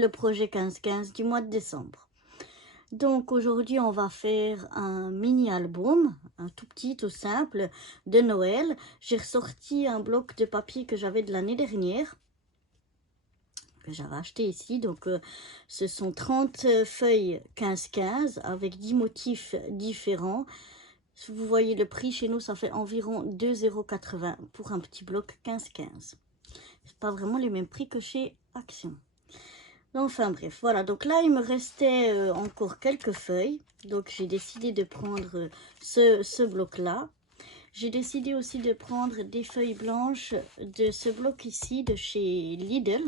Le projet 15-15 du mois de décembre. Donc aujourd'hui on va faire un mini album, un tout petit, tout simple, de Noël. J'ai ressorti un bloc de papier que j'avais de l'année dernière, que j'avais acheté ici. Donc ce sont 30 feuilles 15-15 avec 10 motifs différents. Si vous voyez le prix, chez nous ça fait environ 2,80 € pour un petit bloc 15-15. C'est pas vraiment les mêmes prix que chez Action. Enfin bref, voilà, donc là il me restait encore quelques feuilles, donc j'ai décidé de prendre ce bloc-là. J'ai décidé aussi de prendre des feuilles blanches de ce bloc ici, de chez Lidl.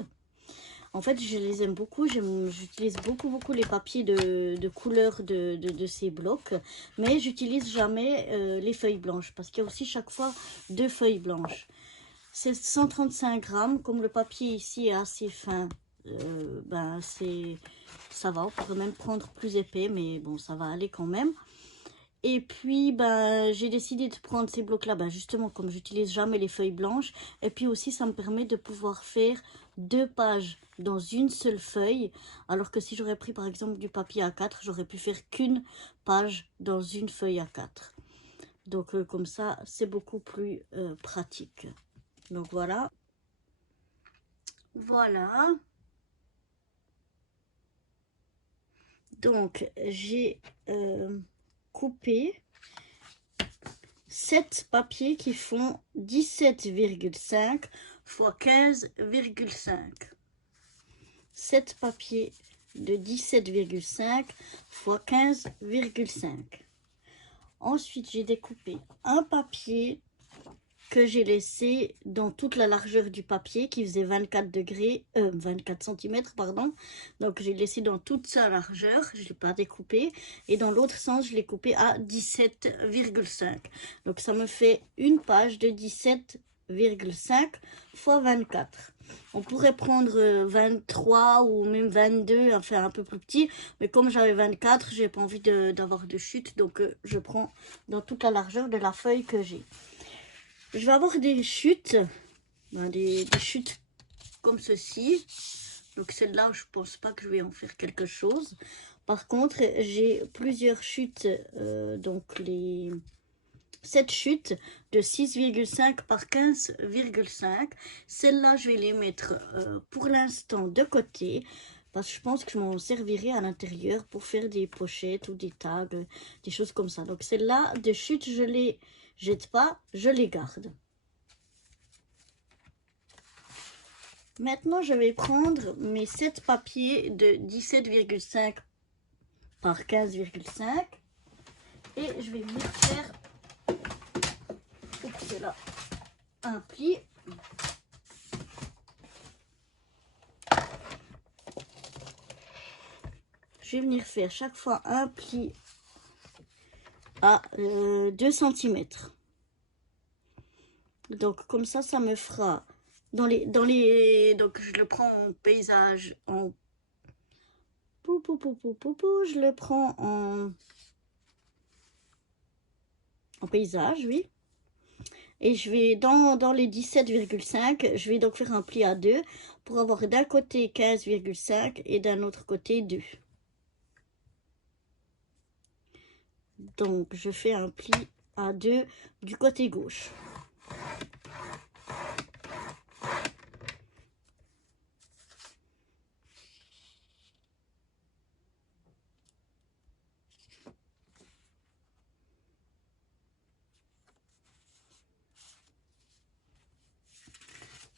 En fait, je les aime beaucoup, j'utilise beaucoup les papiers de couleur de ces blocs, mais j'utilise jamais les feuilles blanches, parce qu'il y a aussi chaque fois 2 feuilles blanches. C'est 135 grammes, comme le papier ici est assez fin. Ça va, on pourrait même prendre plus épais, mais bon, ça va aller quand même. Et puis j'ai décidé de prendre ces blocs là, justement comme j'utilise jamais les feuilles blanches, et puis aussi ça me permet de pouvoir faire 2 pages dans une seule feuille, alors que si j'aurais pris par exemple du papier A4, j'aurais pu faire qu'une page dans une feuille A4. Donc comme ça c'est beaucoup plus pratique. Donc voilà. Donc, j'ai coupé 7 papiers qui font 17,5 x 15,5. 7 papiers de 17,5 x 15,5. Ensuite, j'ai découpé un papier que j'ai laissé dans toute la largeur du papier qui faisait 24 cm, pardon. Donc j'ai laissé dans toute sa largeur, je ne l'ai pas découpé, et dans l'autre sens je l'ai coupé à 17,5. donc ça me fait une page de 17,5 x 24. On pourrait prendre 23 ou même 22, enfin un peu plus petit, mais comme j'avais 24, j'ai pas envie d'avoir de chute, donc je prends dans toute la largeur de la feuille que j'ai. Je vais avoir des chutes, des chutes comme ceci. Donc celle-là, je pense pas que je vais en faire quelque chose. Par contre, j'ai plusieurs chutes, donc les 7 chutes de 6,5 par 15,5. Celles-là, je vais les mettre pour l'instant de côté, parce que je pense que je m'en servirai à l'intérieur pour faire des pochettes ou des tags, des choses comme ça. Donc celles-là, de chutes, je les jette pas, je les garde. Maintenant, je vais prendre mes 7 papiers de 17,5 par 15,5 et je vais venir faire là, un pli. Je vais venir faire chaque fois un pli à 2 cm. Donc comme ça me fera donc je le prends en paysage, je le prends en paysage, oui. Et je vais dans les 17,5, je vais donc faire un pli à 2 pour avoir d'un côté 15,5 et d'un autre côté 2. Donc je fais un pli à 2 du côté gauche.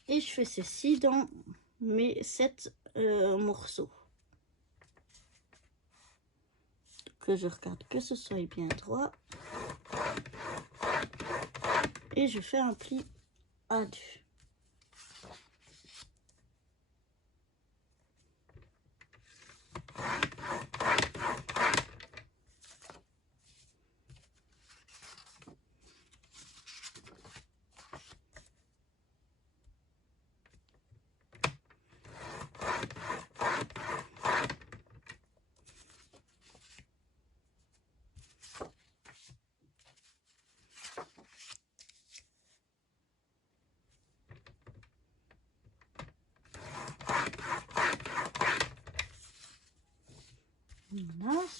Et je fais ceci dans mes 7 morceaux. Que je regarde que ce soit bien droit. Et je fais un pli à 2.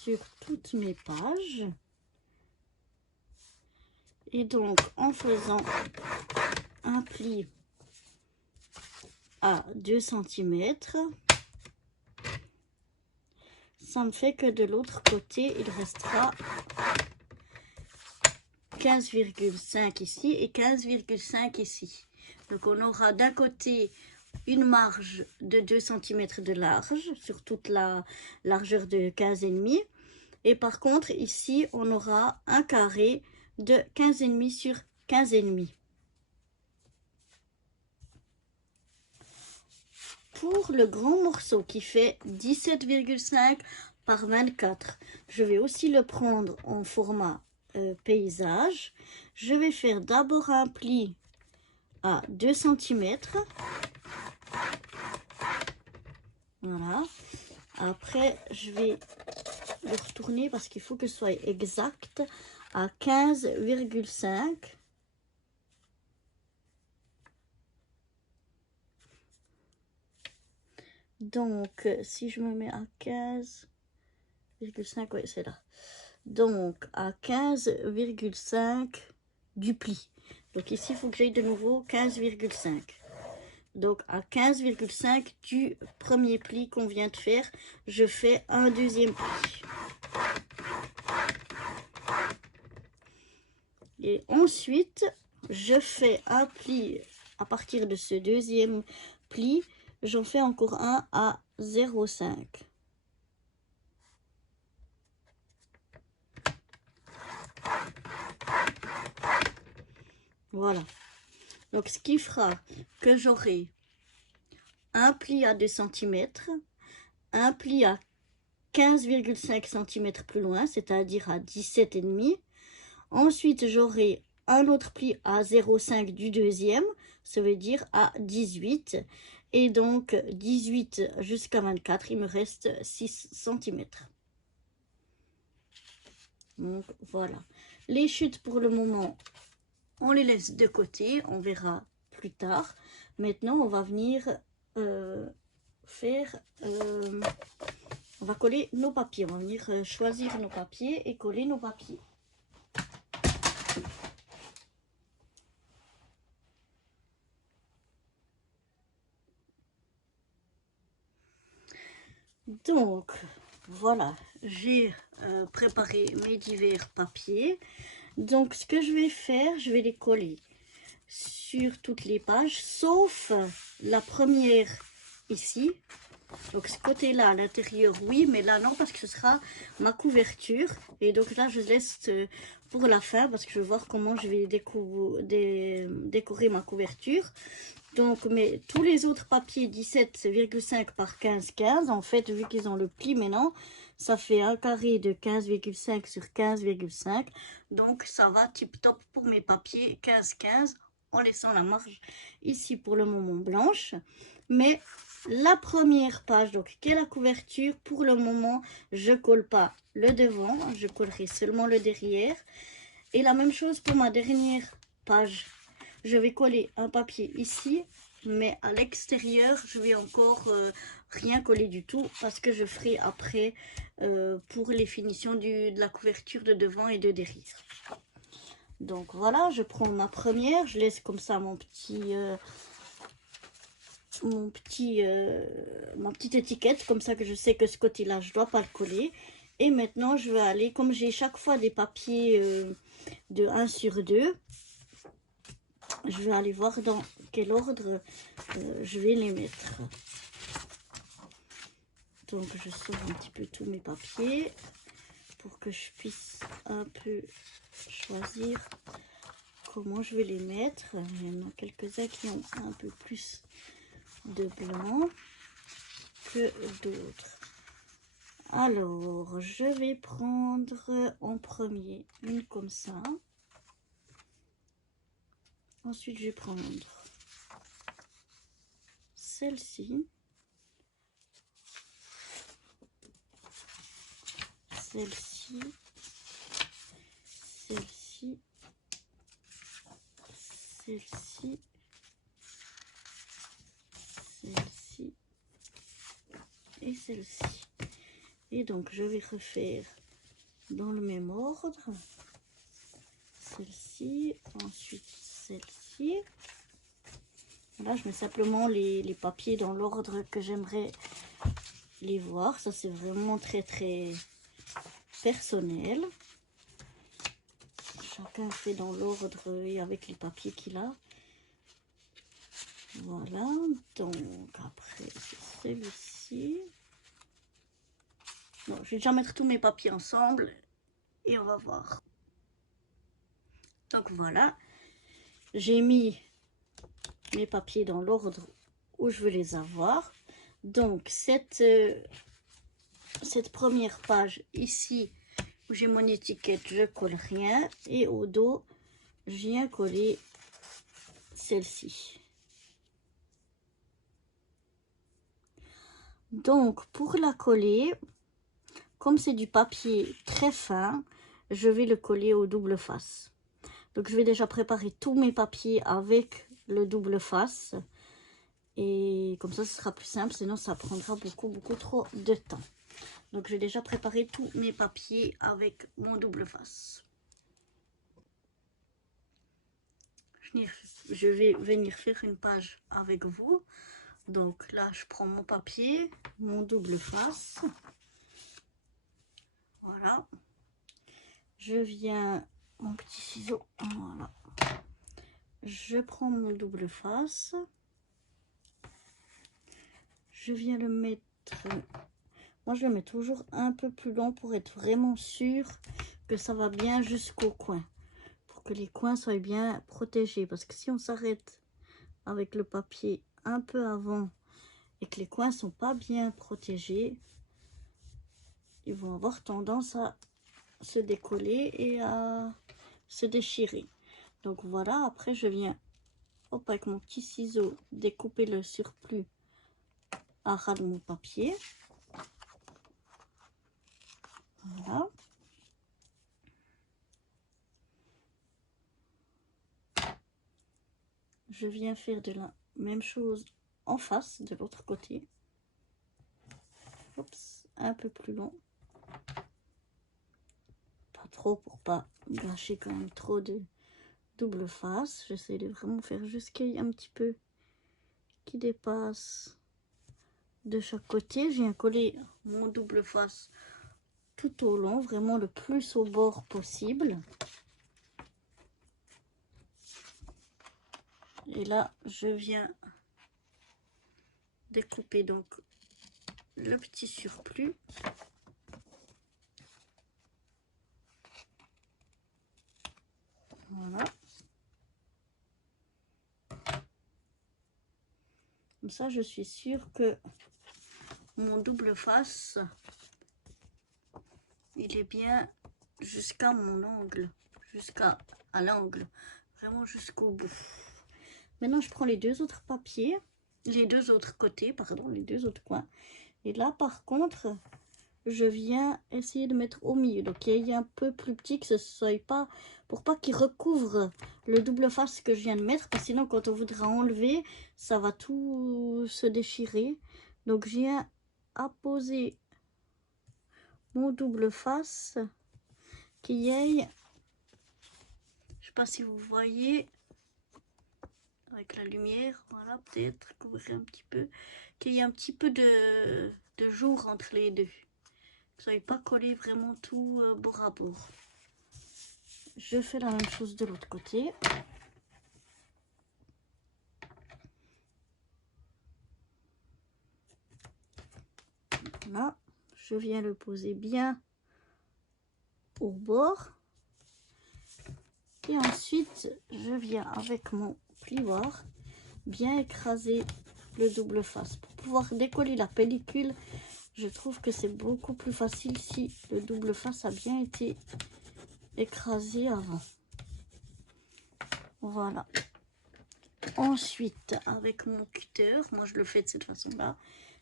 sur toutes mes pages. Et donc, en faisant un pli à 2 cm, ça me fait que de l'autre côté, il restera 15,5 ici et 15,5 ici. Donc, on aura d'un côté une marge de 2 cm de large sur toute la largeur de 15,5. Et par contre, ici, on aura un carré de 15,5 sur 15,5. Pour le grand morceau qui fait 17,5 par 24, je vais aussi le prendre en format paysage. Je vais faire d'abord un pli à 2 cm. Voilà. Après, je vais le retourner parce qu'il faut que ce soit exact à 15,5. Donc, si je me mets à 15,5, oui, c'est là. Donc, à 15,5 du pli. Donc, ici, il faut que j'aille de nouveau 15,5. Donc, à 15,5 du premier pli qu'on vient de faire, je fais un deuxième pli. Et ensuite, je fais un pli à partir de ce deuxième pli. J'en fais encore un à 0,5. Voilà. Donc, ce qui fera que j'aurai un pli à 2 cm, un pli à 15,5 cm plus loin, c'est-à-dire à 17,5. Ensuite, j'aurai un autre pli à 0,5 du deuxième, ça veut dire à 18. Et donc, 18 jusqu'à 24, il me reste 6 cm. Donc, voilà. Les chutes, pour le moment, on les laisse de côté. On verra plus tard. Maintenant, on va venir faire... on va coller nos papiers. On va venir choisir nos papiers et coller nos papiers. Donc, voilà, j'ai préparé mes divers papiers. Donc, ce que je vais faire, je vais les coller sur toutes les pages, sauf la première ici. Donc, ce côté-là, à l'intérieur, oui, mais là, non, parce que ce sera ma couverture. Et donc là, je laisse pour la fin, parce que je vais voir comment je vais décorer ma couverture. Donc, mais tous les autres papiers 17,5 par 15,15, en fait, vu qu'ils ont le pli maintenant, ça fait un carré de 15,5 sur 15,5. Donc, ça va tip top pour mes papiers 15,15, en laissant la marge ici pour le moment blanche. Mais la première page, donc, qui est la couverture, pour le moment, je colle pas le devant, je collerai seulement le derrière. Et la même chose pour ma dernière page. Je vais coller un papier ici, mais à l'extérieur, je vais encore rien coller du tout parce que je ferai après pour les finitions de la couverture de devant et de derrière. Donc voilà, je prends ma première, je laisse comme ça ma petite étiquette, comme ça que je sais que ce côté-là, je dois pas le coller. Et maintenant, je vais aller, comme j'ai chaque fois des papiers de 1 sur 2, je vais aller voir dans quel ordre je vais les mettre. Donc, je sors un petit peu tous mes papiers pour que je puisse un peu choisir comment je vais les mettre. Il y en a quelques-uns qui ont un peu plus de blanc que d'autres. Alors, je vais prendre en premier une comme ça. Ensuite, je vais prendre celle-ci. Celle-ci. Celle-ci. Celle-ci. Celle-ci. Et celle-ci. Et donc, je vais refaire dans le même ordre. Celle-ci, ensuite celle-ci. Là, je mets simplement les papiers dans l'ordre que j'aimerais les voir. Ça, c'est vraiment très, très personnel. Chacun fait dans l'ordre et avec les papiers qu'il a. Voilà. Donc, après, c'est celui-ci. Non, je vais déjà mettre tous mes papiers ensemble et on va voir. Donc, voilà. J'ai mis mes papiers dans l'ordre où je veux les avoir. Donc, cette première page ici, où j'ai mon étiquette, je colle rien. Et au dos, je viens coller celle-ci. Donc, pour la coller, comme c'est du papier très fin, je vais le coller au double face. Donc, je vais déjà préparer tous mes papiers avec le double face. Et comme ça, ce sera plus simple, sinon ça prendra beaucoup trop de temps. Donc, j'ai déjà préparé tous mes papiers avec mon double face. Je vais venir faire une page avec vous. Donc là, je prends mon papier, mon double face. Voilà. Je viens, mon petit ciseau, voilà. Je prends mon double face. Je viens le mettre, moi je le mets toujours un peu plus long pour être vraiment sûr que ça va bien jusqu'au coin. Pour que les coins soient bien protégés. Parce que si on s'arrête avec le papier un peu avant et que les coins sont pas bien protégés, ils vont avoir tendance à se décoller et à se déchirer. Donc voilà, après je viens hop, avec mon petit ciseau découper le surplus à ras de mon papier. Voilà. Je viens faire de la même chose en face de l'autre côté. Oups, un peu plus long. Pas trop pour pas gâcher quand même trop de double face. J'essaie de vraiment faire juste qu'il y ait un petit peu qui dépasse de chaque côté. Je viens coller mon double face tout au long, vraiment le plus au bord possible. Et là, je viens découper donc le petit surplus. Voilà. Comme ça, je suis sûre que mon double face, il est bien jusqu'à mon angle, jusqu'à l'angle, vraiment jusqu'au bout. Maintenant, je prends les deux autres papiers, les deux autres côtés, pardon, les deux autres coins. Et là, par contre, je viens essayer de mettre au milieu. Donc, il y a un peu plus petit, que ce soit pas, pour pas qu'il recouvre le double face que je viens de mettre. Parce que sinon, quand on voudra enlever, ça va tout se déchirer. Donc, je viens apposer mon double face qu'il y ait, je sais pas si vous voyez avec la lumière, voilà, peut-être couvrir un petit peu, qu'il y ait un petit peu de jour entre les deux, que ça ne soit pas collé vraiment tout bord à bord. Je fais la même chose de l'autre côté. Là, je viens le poser bien au bord. Et ensuite, je viens avec mon plioir bien écraser le double face. Pour pouvoir décoller la pellicule, je trouve que c'est beaucoup plus facile si le double face a bien été écrasé avant. Voilà. Ensuite, avec mon cutter, moi je le fais de cette façon-là.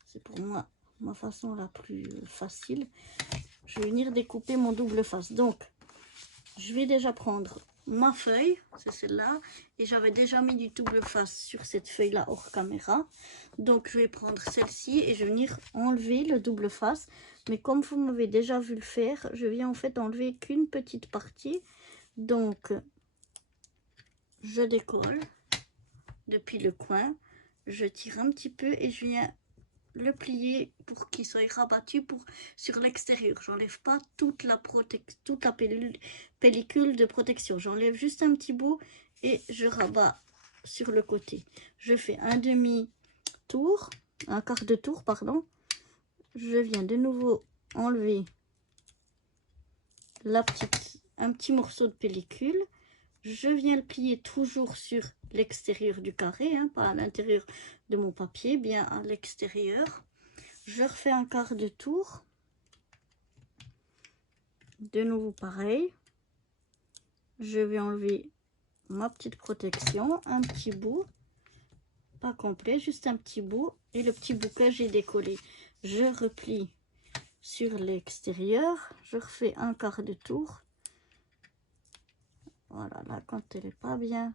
C'est pour moi ma façon la plus facile. Je vais venir découper mon double face. Donc, je vais déjà prendre ma feuille, c'est celle-là, et j'avais déjà mis du double face sur cette feuille-là hors caméra. Donc je vais prendre celle-ci et je vais venir enlever le double face. Mais comme vous m'avez déjà vu le faire, je viens en fait enlever qu'une petite partie. Donc je décolle depuis le coin, je tire un petit peu et je viens le plier pour qu'il soit rabattu sur l'extérieur. J'enlève pas toute la pellicule de protection. J'enlève juste un petit bout et je rabats sur le côté. Je fais un demi-tour, un quart de tour, pardon. Je viens de nouveau enlever un petit morceau de pellicule. Je viens le plier toujours sur l'extérieur du carré, hein, pas à l'intérieur de mon papier, bien à l'extérieur. Je refais un quart de tour. De nouveau pareil. Je vais enlever ma petite protection, un petit bout, pas complet, juste un petit bout. Et le petit bout que j'ai décollé, je replie sur l'extérieur. Je refais un quart de tour. Voilà, là, quand elle n'est pas bien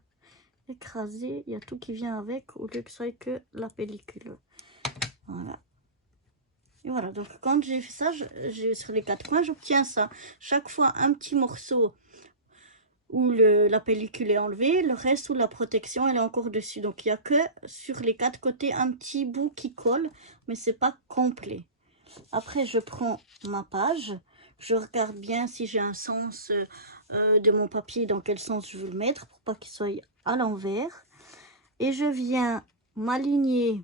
écrasée, il y a tout qui vient avec, au lieu que ce soit que la pellicule. Voilà. Et voilà, donc quand j'ai fait ça, sur les 4 coins, j'obtiens ça. Chaque fois, un petit morceau où la pellicule est enlevée, le reste où la protection, elle est encore dessus. Donc, il n'y a que sur les 4 côtés, un petit bout qui colle, mais c'est pas complet. Après, je prends ma page. Je regarde bien si j'ai un sens de mon papier, dans quel sens je veux le mettre, pour pas qu'il soit à l'envers. Et je viens m'aligner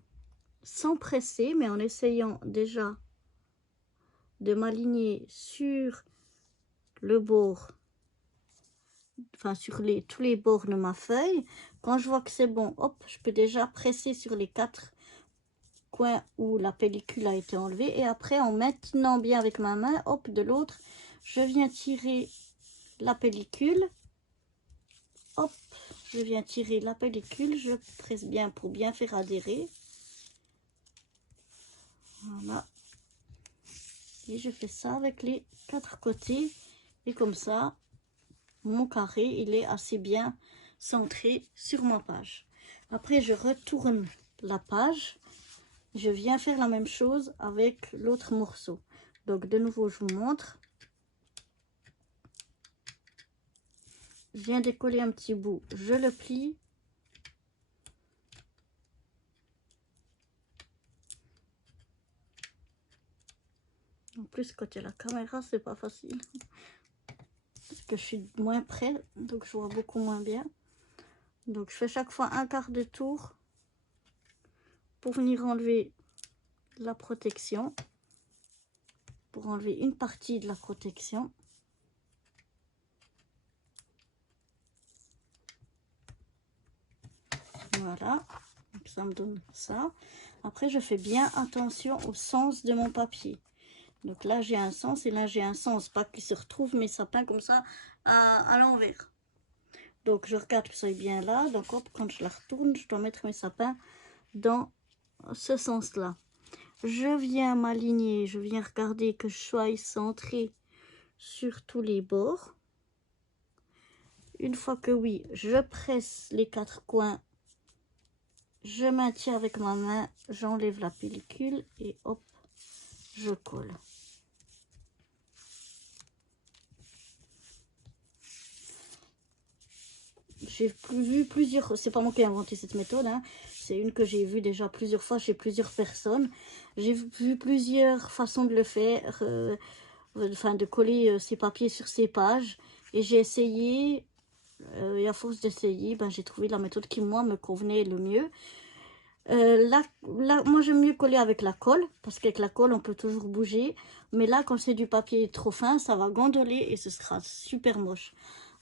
sans presser, mais en essayant déjà de m'aligner sur le bord, enfin sur tous les bords de ma feuille. Quand je vois que c'est bon, hop, je peux déjà presser sur les 4 coins où la pellicule a été enlevée. Et après, en maintenant bien avec ma main, hop, de l'autre, je viens tirer la pellicule. Hop, je viens tirer la pellicule, je presse bien pour bien faire adhérer. Voilà. Et je fais ça avec les 4 côtés. Et comme ça, mon carré, il est assez bien centré sur ma page. Après, je retourne la page. Je viens faire la même chose avec l'autre morceau. Donc, de nouveau, je vous montre. Je viens décoller un petit bout. Je le plie. En plus, quand il y a la caméra, c'est pas facile. Parce que je suis moins près, donc je vois beaucoup moins bien. Donc, je fais chaque fois un quart de tour pour venir enlever la protection. Pour enlever une partie de la protection. Voilà. Donc, ça me donne ça. Après, je fais bien attention au sens de mon papier. Donc là, j'ai un sens et là, j'ai un sens. Pas qu'il se retrouve mes sapins comme ça à l'envers. Donc, je regarde que ça est bien là. Donc, hop, quand je la retourne, je dois mettre mes sapins dans ce sens-là. Je viens m'aligner. Je viens regarder que je sois centré sur tous les bords. Une fois que oui, je presse les 4 coins. Je maintiens avec ma main. J'enlève la pellicule et hop, je colle. J'ai vu plusieurs, c'est pas moi qui ai inventé cette méthode, hein, c'est une que j'ai vue déjà plusieurs fois chez plusieurs personnes. J'ai vu plusieurs façons de le faire, enfin de coller ces papiers sur ces pages. Et j'ai essayé, et à force d'essayer, ben, j'ai trouvé la méthode qui moi me convenait le mieux. Là, moi j'aime mieux coller avec la colle, parce qu'avec la colle on peut toujours bouger. Mais là, quand c'est du papier trop fin, ça va gondoler et ce sera super moche.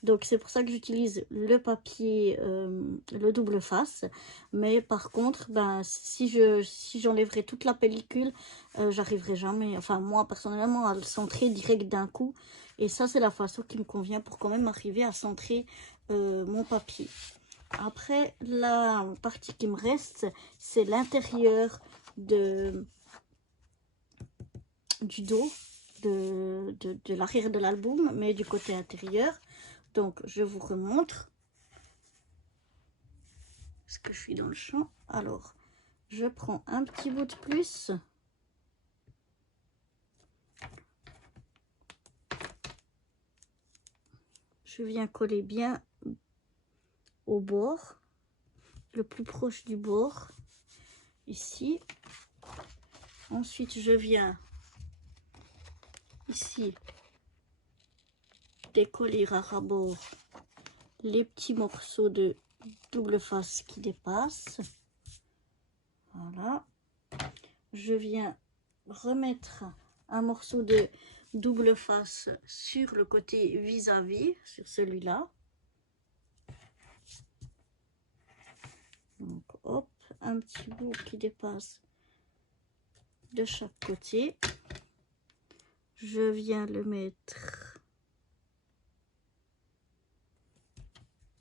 Donc c'est pour ça que j'utilise le papier, le double face. Mais par contre, ben, si j'enlèverais toute la pellicule, j'arriverai jamais, enfin moi personnellement, à le centrer direct d'un coup. Et ça, c'est la façon qui me convient pour quand même arriver à centrer mon papier. Après, la partie qui me reste, c'est l'intérieur du dos, de l'arrière de l'album, mais du côté intérieur. Donc, je vous remontre. Est-ce que je suis dans le champ? Alors, je prends un petit bout de plus. Je viens coller bien au bord, le plus proche du bord, ici. Ensuite, je viens ici décoller à ras-bord les petits morceaux de double face qui dépassent. Voilà. Je viens remettre un morceau de double face sur le côté vis-à-vis, sur celui-là. Donc, hop, un petit bout qui dépasse de chaque côté. Je viens le mettre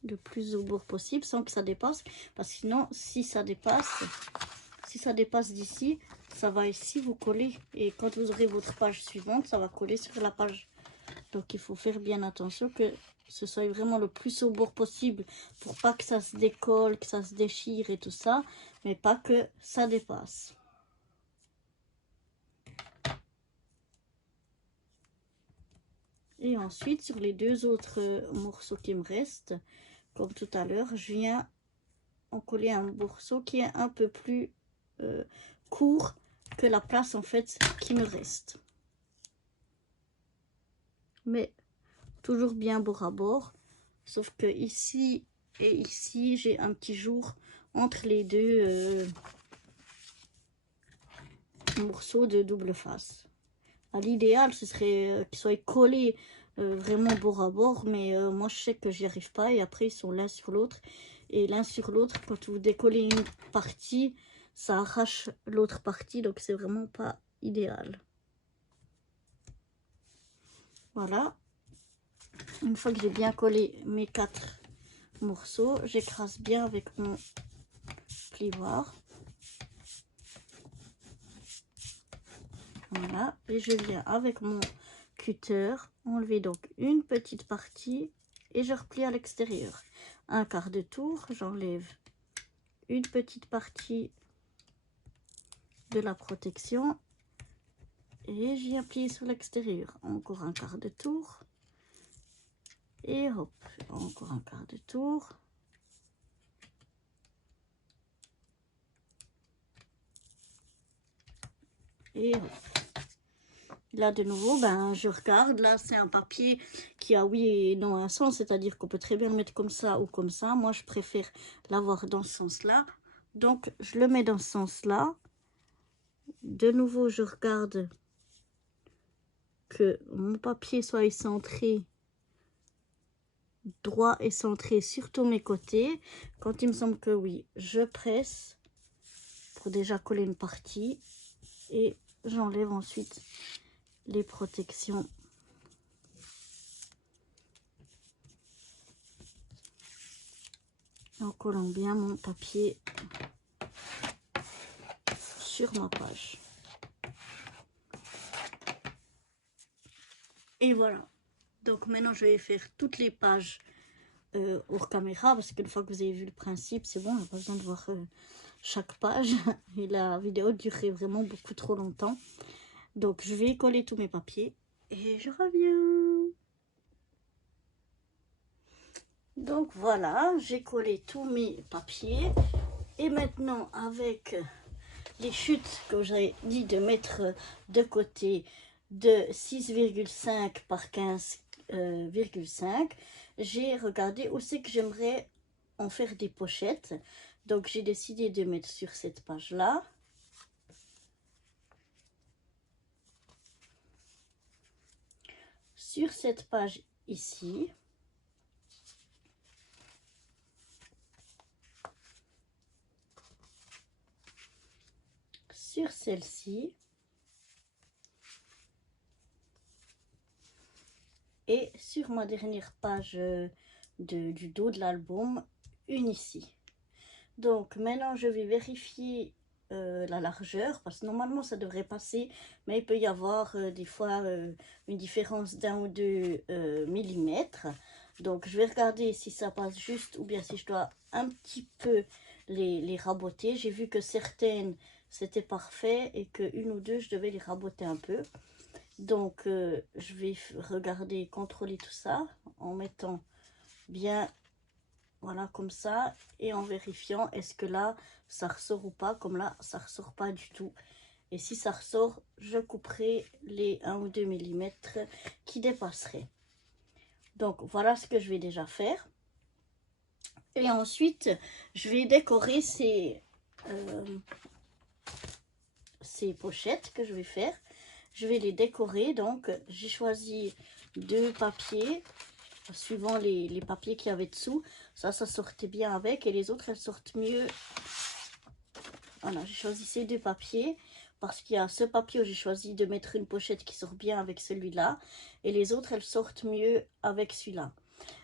le plus au bord possible sans que ça dépasse, parce que sinon, si ça dépasse d'ici, ça va ici vous coller, et quand vous aurez votre page suivante, ça va coller sur la page. Donc il faut faire bien attention que ce soit vraiment le plus au bord possible pour pas que ça se décolle, que ça se déchire et tout ça, mais pas que ça dépasse. Et ensuite, sur les deux autres morceaux qui me restent, comme tout à l'heure, je viens en coller un morceau qui est un peu plus court que la place en fait qui me reste. Mais toujours bien bord à bord, sauf que ici et ici, j'ai un petit jour entre les deux morceaux de double face. À l'idéal, ce serait qu'ils soient collés vraiment bord à bord, mais moi je sais que j'y arrive pas, et après ils sont l'un sur l'autre, et l'un sur l'autre, quand vous décollez une partie, ça arrache l'autre partie, donc c'est vraiment pas idéal. Voilà. Une fois que j'ai bien collé mes 4 morceaux, j'écrase bien avec mon plioir. Voilà, et je viens avec mon cutter enlever donc une petite partie et je replie à l'extérieur. Un quart de tour, j'enlève une petite partie de la protection et j'y applique sur l'extérieur. Encore un quart de tour et hop, encore un quart de tour. Et hop. Là de nouveau, ben, je regarde, là c'est un papier qui a oui et non un sens, c'est-à-dire qu'on peut très bien le mettre comme ça ou comme ça. Moi je préfère l'avoir dans ce sens-là, donc je le mets dans ce sens-là. De nouveau je regarde que mon papier soit centré, droit et centré sur tous mes côtés. Quand il me semble que oui, je presse pour déjà coller une partie et j'enlève ensuite les protections en collant bien mon papier sur ma page. Et voilà, donc maintenant je vais faire toutes les pages hors caméra, parce qu'une fois que vous avez vu le principe, c'est bon, on n'a pas besoin de voir chaque page et la vidéo durerait vraiment beaucoup trop longtemps. Donc je vais coller tous mes papiers et je reviens. Donc voilà, j'ai collé tous mes papiers et maintenant avec les chutes que j'ai dit de mettre de côté de 6,5 par 15,5, j'ai regardé où c'est que j'aimerais en faire des pochettes. Donc j'ai décidé de mettre sur cette page là. Sur cette page ici. Sur celle-ci. Et sur ma dernière page du dos de l'album, une ici. Donc maintenant je vais vérifier la largeur, parce que normalement ça devrait passer, mais il peut y avoir des fois une différence d'1 ou 2 millimètres. Donc je vais regarder si ça passe juste ou bien si je dois un petit peu les raboter. J'ai vu que certaines c'était parfait et que une ou deux je devais les raboter un peu. Donc je vais regarder, contrôler tout ça en mettant bien, voilà, comme ça, et en vérifiant est-ce que là ça ressort ou pas. Comme là ça ressort pas du tout, et si ça ressort, je couperai les 1 ou 2 mm qui dépasseraient. Donc voilà ce que je vais déjà faire. Et ensuite je vais décorer ces pochettes que je vais faire. Je vais les décorer. Donc j'ai choisi 2 papiers suivant les papiers qu'il y avait dessous. Ça sortait bien avec, et les autres elles sortent mieux. Voilà, j'ai choisi ces 2 papiers parce qu'il y a ce papier où j'ai choisi de mettre une pochette qui sort bien avec celui-là, et les autres elles sortent mieux avec celui-là.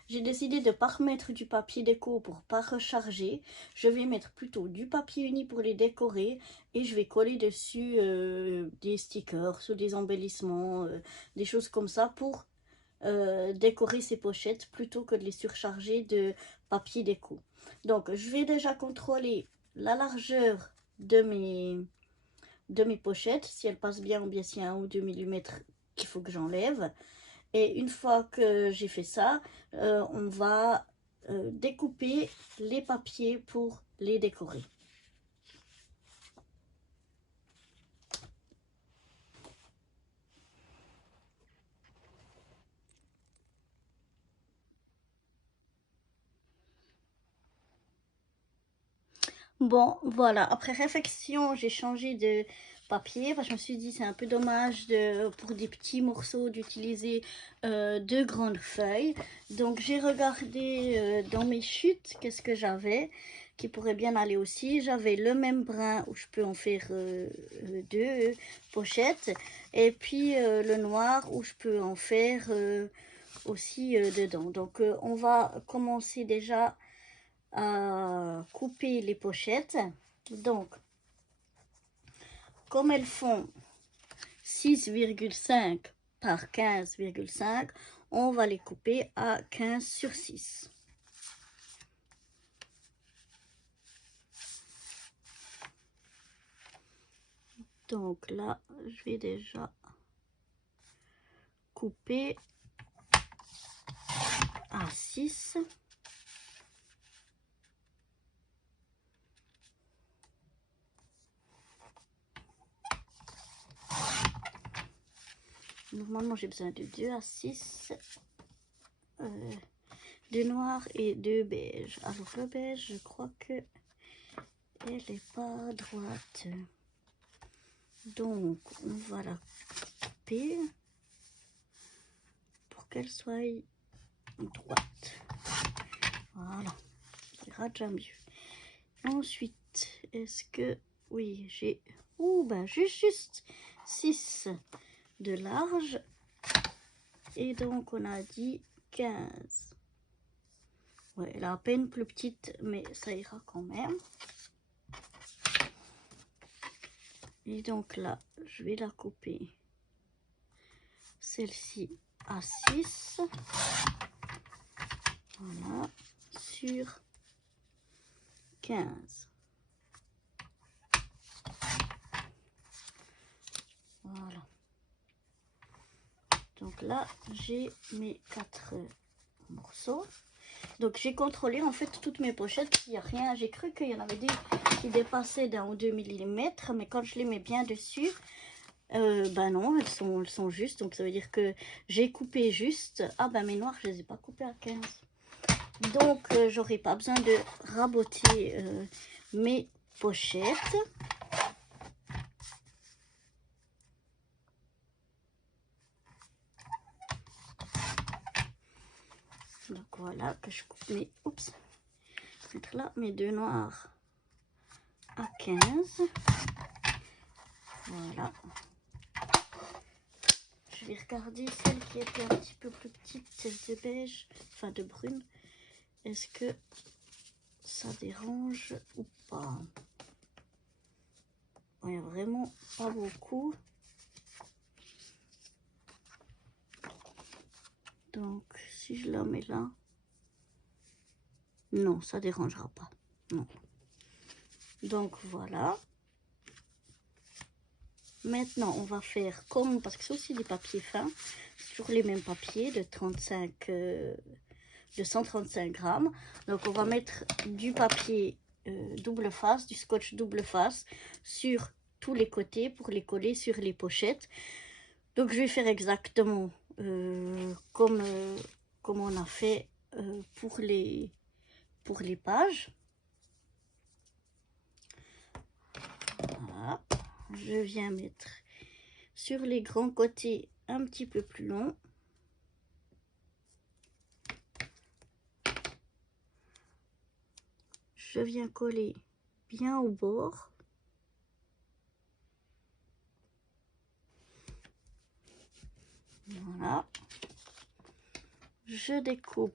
J'ai décidé de ne pas remettre du papier déco pour pas recharger. Je vais mettre plutôt du papier uni pour les décorer, et je vais coller dessus des stickers ou des embellissements, des choses comme ça pour décorer ces pochettes plutôt que de les surcharger de papier déco. Donc je vais déjà contrôler la largeur de mes pochettes, si elles passent bien ou bien s'il y a 1 ou 2 mm qu'il faut que j'enlève. Et une fois que j'ai fait ça, on va découper les papiers pour les décorer. Bon, voilà, après réflexion, j'ai changé de papier parce que je me suis dit c'est un peu dommage pour des petits morceaux d'utiliser 2 grandes feuilles. Donc j'ai regardé dans mes chutes qu'est-ce que j'avais qui pourrait bien aller aussi. J'avais le même brin où je peux en faire 2 pochettes, et puis le noir où je peux en faire aussi dedans. Donc on va commencer déjà à couper les pochettes. Donc comme elles font 6,5 par 15,5, on va les couper à 15/6. Donc là je vais déjà couper à 6. Normalement j'ai besoin de 2 à 6, 2 noirs et 2 beiges. Alors le beige, je crois que elle n'est pas droite, donc on va la couper pour qu'elle soit droite. Voilà, ça ira déjà mieux. Ensuite, est-ce que oui, j'ai ben juste 6 de large, et donc on a dit 15. Ouais, elle est à peine plus petite, mais ça ira quand même. Et donc là, je vais la couper, celle-ci à 6. Voilà, sur 15. Voilà. Donc là, j'ai mes 4 morceaux. Donc j'ai contrôlé en fait toutes mes pochettes, il n'y a rien. J'ai cru qu'il y en avait des qui dépassaient d'1 ou 2 mm, mais quand je les mets bien dessus, ben non, elles sont justes. Donc ça veut dire que j'ai coupé juste. Ah ben mes noirs, je les ai pas coupés à 15. Donc j'aurai pas besoin de raboter mes pochettes. Donc voilà que je coupe mes, oups, je vais mettre là mes 2 noirs à 15. Voilà. Je vais regarder celle qui était un petit peu plus petite, celle de beige, enfin de brune. Est-ce que ça dérange ou pas? Ouais, vraiment pas beaucoup. Donc si je la mets là. Non, ça dérangera pas. Non. Donc voilà. Maintenant, on va faire comme, parce que c'est aussi des papiers fins, sur les mêmes papiers de 135 grammes. Donc on va mettre du papier double face, du scotch double face sur tous les côtés pour les coller sur les pochettes. Donc je vais faire exactement comme on a fait pour les pages. Voilà. Je viens mettre sur les grands côtés un petit peu plus long. Je viens coller bien au bord. Voilà. Je découpe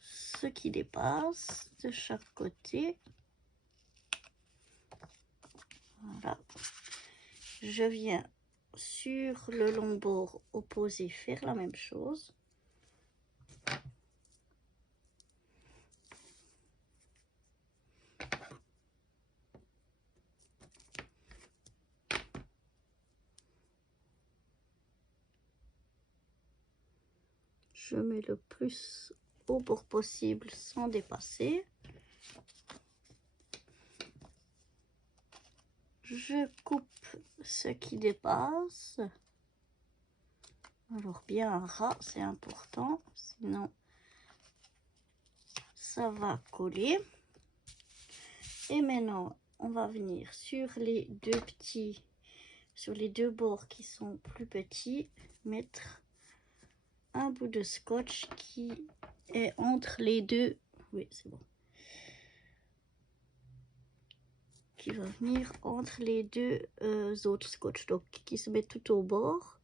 ce qui dépasse de chaque côté. Voilà. Je viens sur le long bord opposé faire la même chose. Je mets le plus au bord possible sans dépasser. Je coupe ce qui dépasse. Alors bien un ras, c'est important, sinon ça va coller. Et maintenant, on va venir sur les deux bords qui sont plus petits, mettre un bout de scotch qui est entre les deux. Oui, c'est bon. Qui va venir entre les deux autres scotch, donc qui se met tout au bord,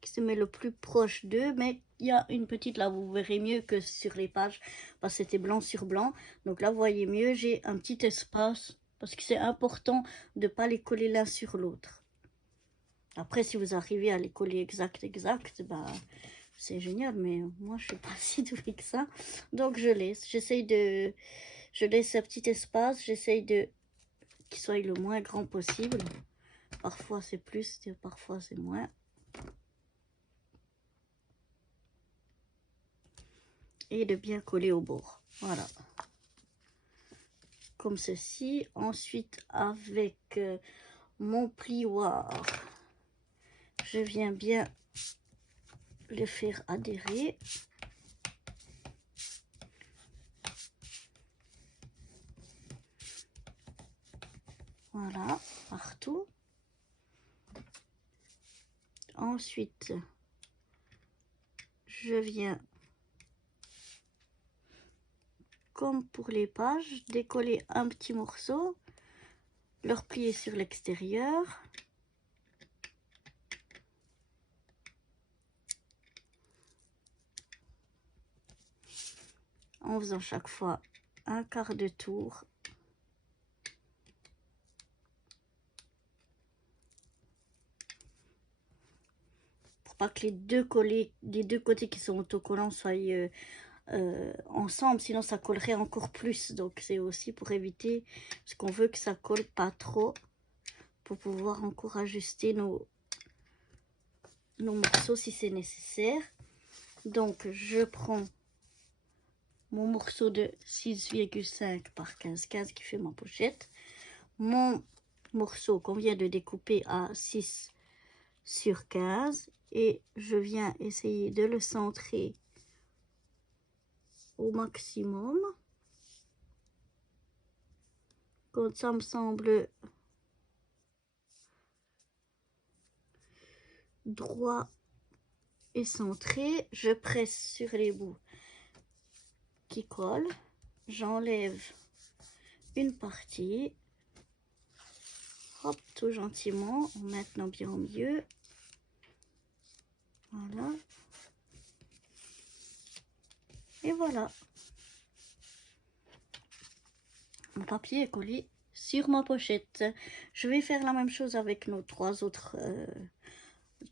qui se met le plus proche d'eux, mais il y a une petite là, vous verrez mieux que sur les pages, parce que c'était blanc sur blanc. Donc là, vous voyez mieux, j'ai un petit espace, parce que c'est important de ne pas les coller l'un sur l'autre. Après, si vous arrivez à les coller exact, bah, c'est génial, mais moi, je suis pas si douée que ça. Donc, je laisse, je laisse un petit espace, j'essaye de qu'il soit le moins grand possible. Parfois c'est plus, parfois c'est moins. Et de bien coller au bord. Voilà. Comme ceci. Ensuite, avec mon plioir, je viens bien le faire adhérer. Voilà, partout. Ensuite, je viens, comme pour les pages, décoller un petit morceau, le replier sur l'extérieur. En faisant chaque fois un quart de tour. Pas que les deux côtés qui sont autocollants soient ensemble, sinon ça collerait encore plus. Donc c'est aussi pour éviter, parce qu'on veut que ça colle pas trop, pour pouvoir encore ajuster nos morceaux si c'est nécessaire. Donc je prends mon morceau de 6,5 par 15 qui fait ma pochette, mon morceau qu'on vient de découper à 6 sur 15, et je viens essayer de le centrer au maximum. Quand ça me semble droit et centré, je presse sur les bouts qui collent. J'enlève une partie. Hop, tout gentiment, en maintenant bien au milieu. Voilà. Et voilà. Mon papier est collé sur ma pochette. Je vais faire la même chose avec nos trois autres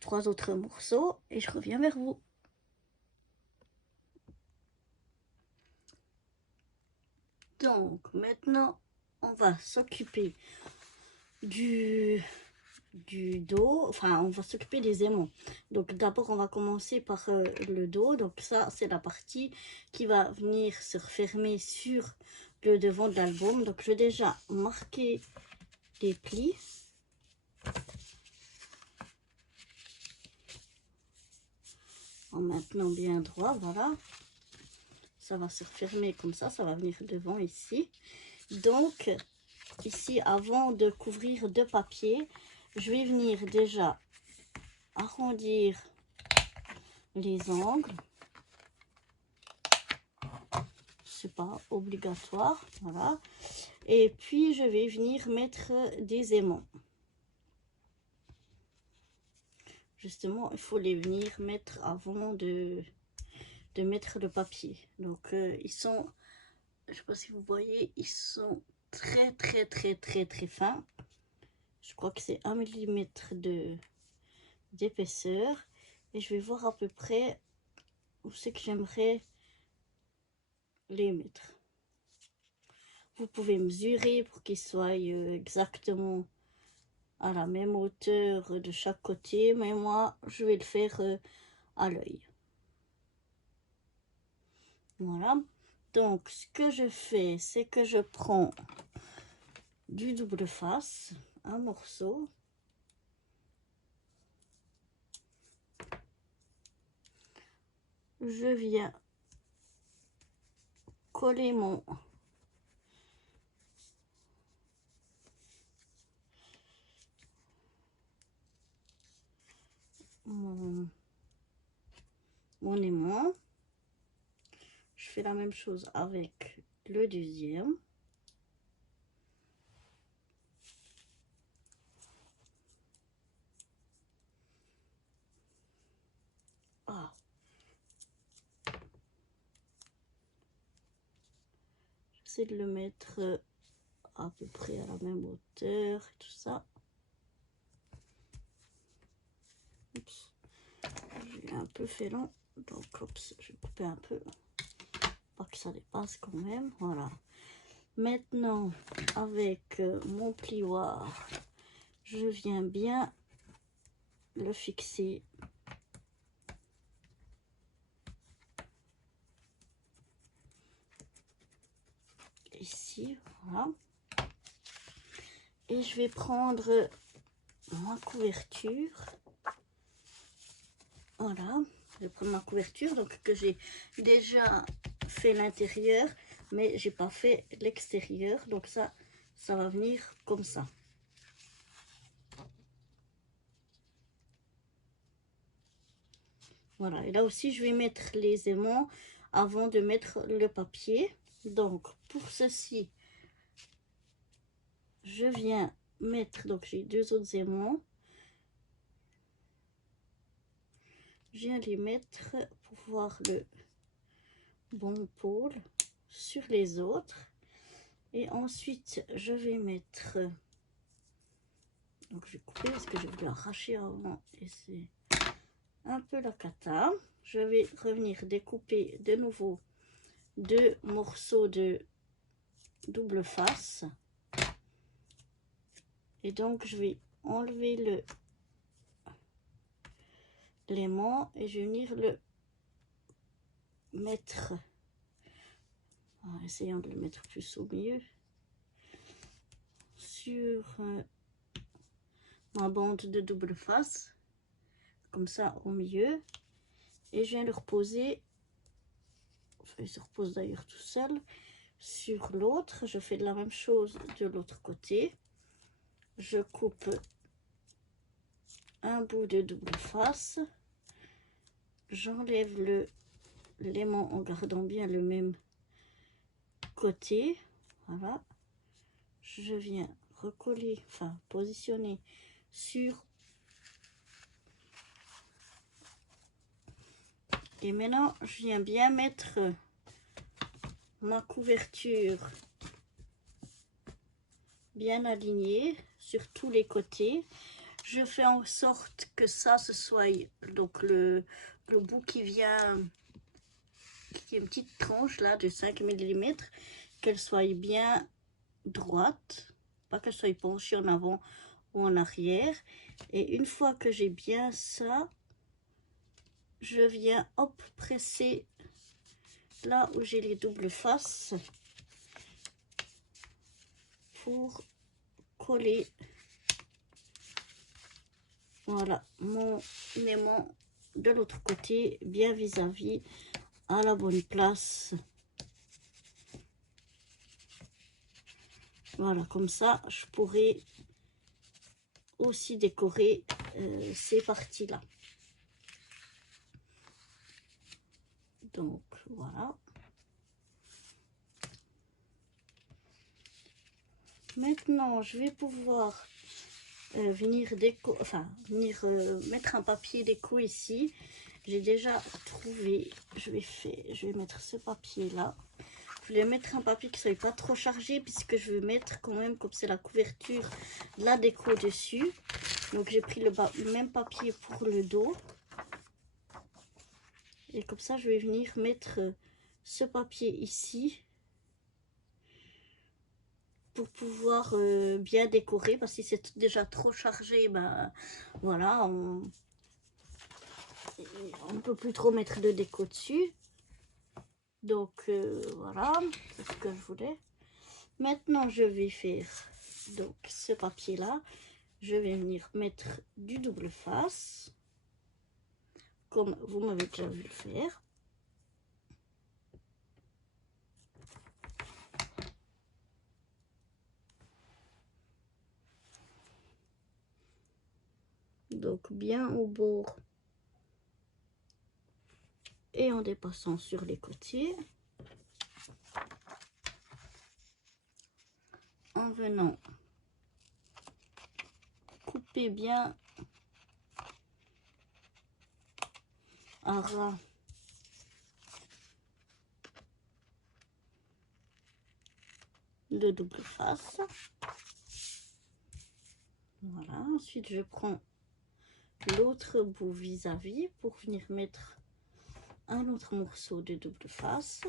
3 autres morceaux et je reviens vers vous. Donc maintenant on va s'occuper du dos, enfin on va s'occuper des aimants. Donc d'abord on va commencer par le dos. Donc ça c'est la partie qui va venir se refermer sur le devant de l'album. Donc je vais déjà marquer les plis en maintenant bien droit. Voilà, ça va se refermer comme ça va venir devant ici. Donc ici, avant de couvrir de papier, je vais venir déjà arrondir les angles. C'est pas obligatoire, voilà. Et puis je vais venir mettre des aimants. Justement, il faut les venir mettre avant de mettre le papier. Donc ils sont, je sais pas si vous voyez, ils sont très fins. Je crois que c'est 1 millimètre d'épaisseur. Et je vais voir à peu près où c'est que j'aimerais les mettre. Vous pouvez mesurer pour qu'ils soient exactement à la même hauteur de chaque côté, mais moi je vais le faire à l'œil. Voilà, donc ce que je fais, c'est que je prends du double face, un morceau, je viens coller mon aimant. Je fais la même chose avec le deuxième. Ah. J'essaie de le mettre à peu près à la même hauteur et tout ça. Oups. J'ai un peu fait long, donc oups, je vais couper un peu, pas que ça dépasse quand même. Voilà. Maintenant, avec mon plioir, je viens bien le fixer ici, voilà. Et je vais prendre ma couverture. Voilà, je vais prendre ma couverture, donc que j'ai déjà fait l'intérieur, mais j'ai pas fait l'extérieur, donc ça va venir comme ça. Voilà, et là aussi je vais mettre les aimants avant de mettre le papier. Donc pour ceci, je viens mettre, donc j'ai 2 autres aimants, je viens les mettre pour voir le bon pôle sur les autres. Et ensuite je vais mettre, donc je vais couper parce que je voulais arracher avant et c'est un peu la cata. Je vais revenir découper de nouveau 2 morceaux de double face. Et donc je vais enlever l'aimant et je vais venir le mettre, en essayant de le mettre plus au milieu, sur ma bande de double face, comme ça au milieu. Et je viens le reposer, enfin, il se repose d'ailleurs tout seul, sur l'autre. Je fais de la même chose de l'autre côté. Je coupe un bout de double face, j'enlève l'aimant en gardant bien le même côté. Voilà, je viens recoller, enfin positionner sur, et maintenant je viens bien mettre ma couverture bien alignée sur tous les côtés. je fais en sorte que ça, ce soit donc le bout qui vient, qui est une petite tranche là de 5 mm, qu'elle soit bien droite, pas qu'elle soit penchée en avant ou en arrière. Et une fois que j'ai bien ça, je viens hop presser là où j'ai les doubles faces pour coller, voilà, mon aimant de l'autre côté bien vis-à-vis à la bonne place. Voilà, comme ça je pourrais aussi décorer ces parties là. Donc voilà. Maintenant je vais pouvoir venir mettre un papier déco ici. J'ai déjà trouvé, je vais mettre ce papier là. Je voulais mettre un papier qui ne soit pas trop chargé, puisque je veux mettre quand même, comme c'est la couverture, la déco dessus. Donc j'ai pris le même papier pour le dos. Et comme ça, je vais venir mettre ce papier ici pour pouvoir bien décorer. Parce que si c'est déjà trop chargé, ben voilà, on ne peut plus trop mettre de déco dessus. Donc voilà, c'est ce que je voulais. Maintenant, je vais faire donc ce papier là. Je vais venir mettre du double face, comme vous m'avez déjà vu le faire. Donc bien au bord et en dépassant sur les côtés. En venant couper bien à ras le double face. Voilà, ensuite je prends l'autre bout vis-à-vis pour venir mettre un autre morceau de double face.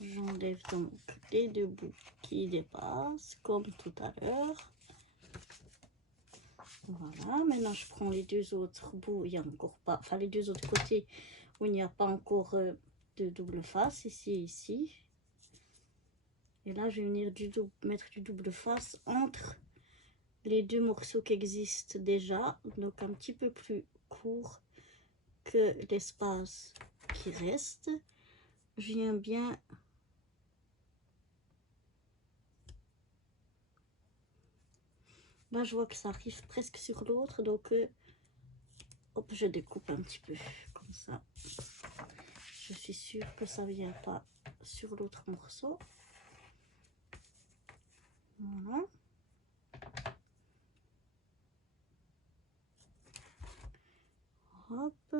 J'enlève donc les deux bouts qui dépassent comme tout à l'heure. Voilà, maintenant je prends les deux autres bouts, il n'y a encore pas, enfin les deux autres côtés où il n'y a pas encore de double face, ici et ici. Et là je vais venir mettre du double face entre les deux morceaux qui existent déjà, donc un petit peu plus court que l'espace qui reste. Je viens bien là, je vois que ça arrive presque sur l'autre, donc hop, je découpe un petit peu comme ça. Je suis sûre que ça vient pas sur l'autre morceau. Voilà. Hop.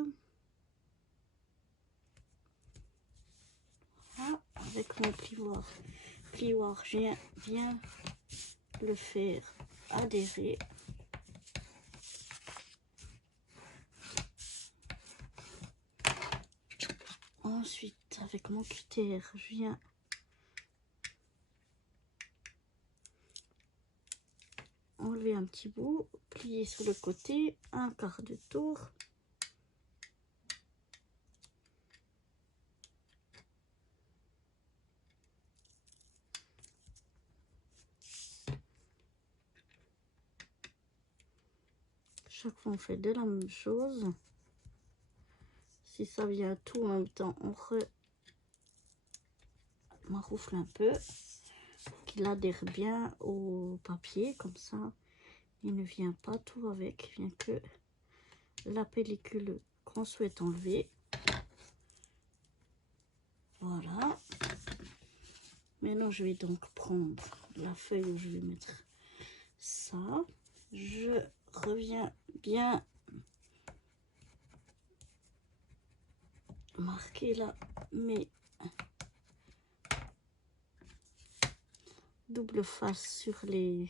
Voilà. Avec mon plioir, je viens bien le faire adhérer. Ensuite, avec mon cutter, je viens enlever un petit bout, plier sur le côté, un quart de tour. Chaque fois, on fait de la même chose. Si ça vient tout en même temps, on maroufle un peu, qu'il adhère bien au papier, comme ça il ne vient pas tout avec, il vient que la pellicule qu'on souhaite enlever. Voilà. Maintenant je vais donc prendre la feuille où je vais mettre ça. Je reviens bien marquer là mes double face sur les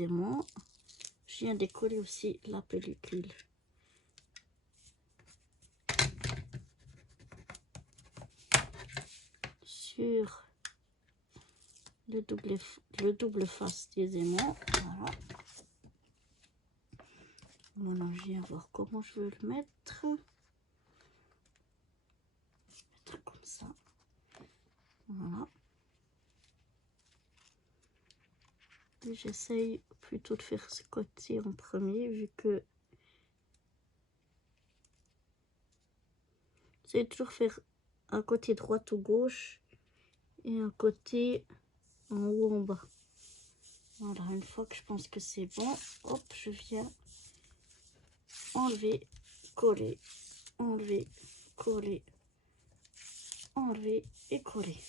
aimants. Je viens décoller aussi la pellicule. Sur le double face des aimants. Voilà. Maintenant, je viens voir comment je veux le mettre. Mettre comme ça. Voilà. J'essaye plutôt de faire ce côté en premier, vu que j'essaie toujours faire un côté droite ou gauche et un côté en haut ou en bas. Voilà, une fois que je pense que c'est bon, hop, je viens enlever, coller, enlever, coller, enlever et coller.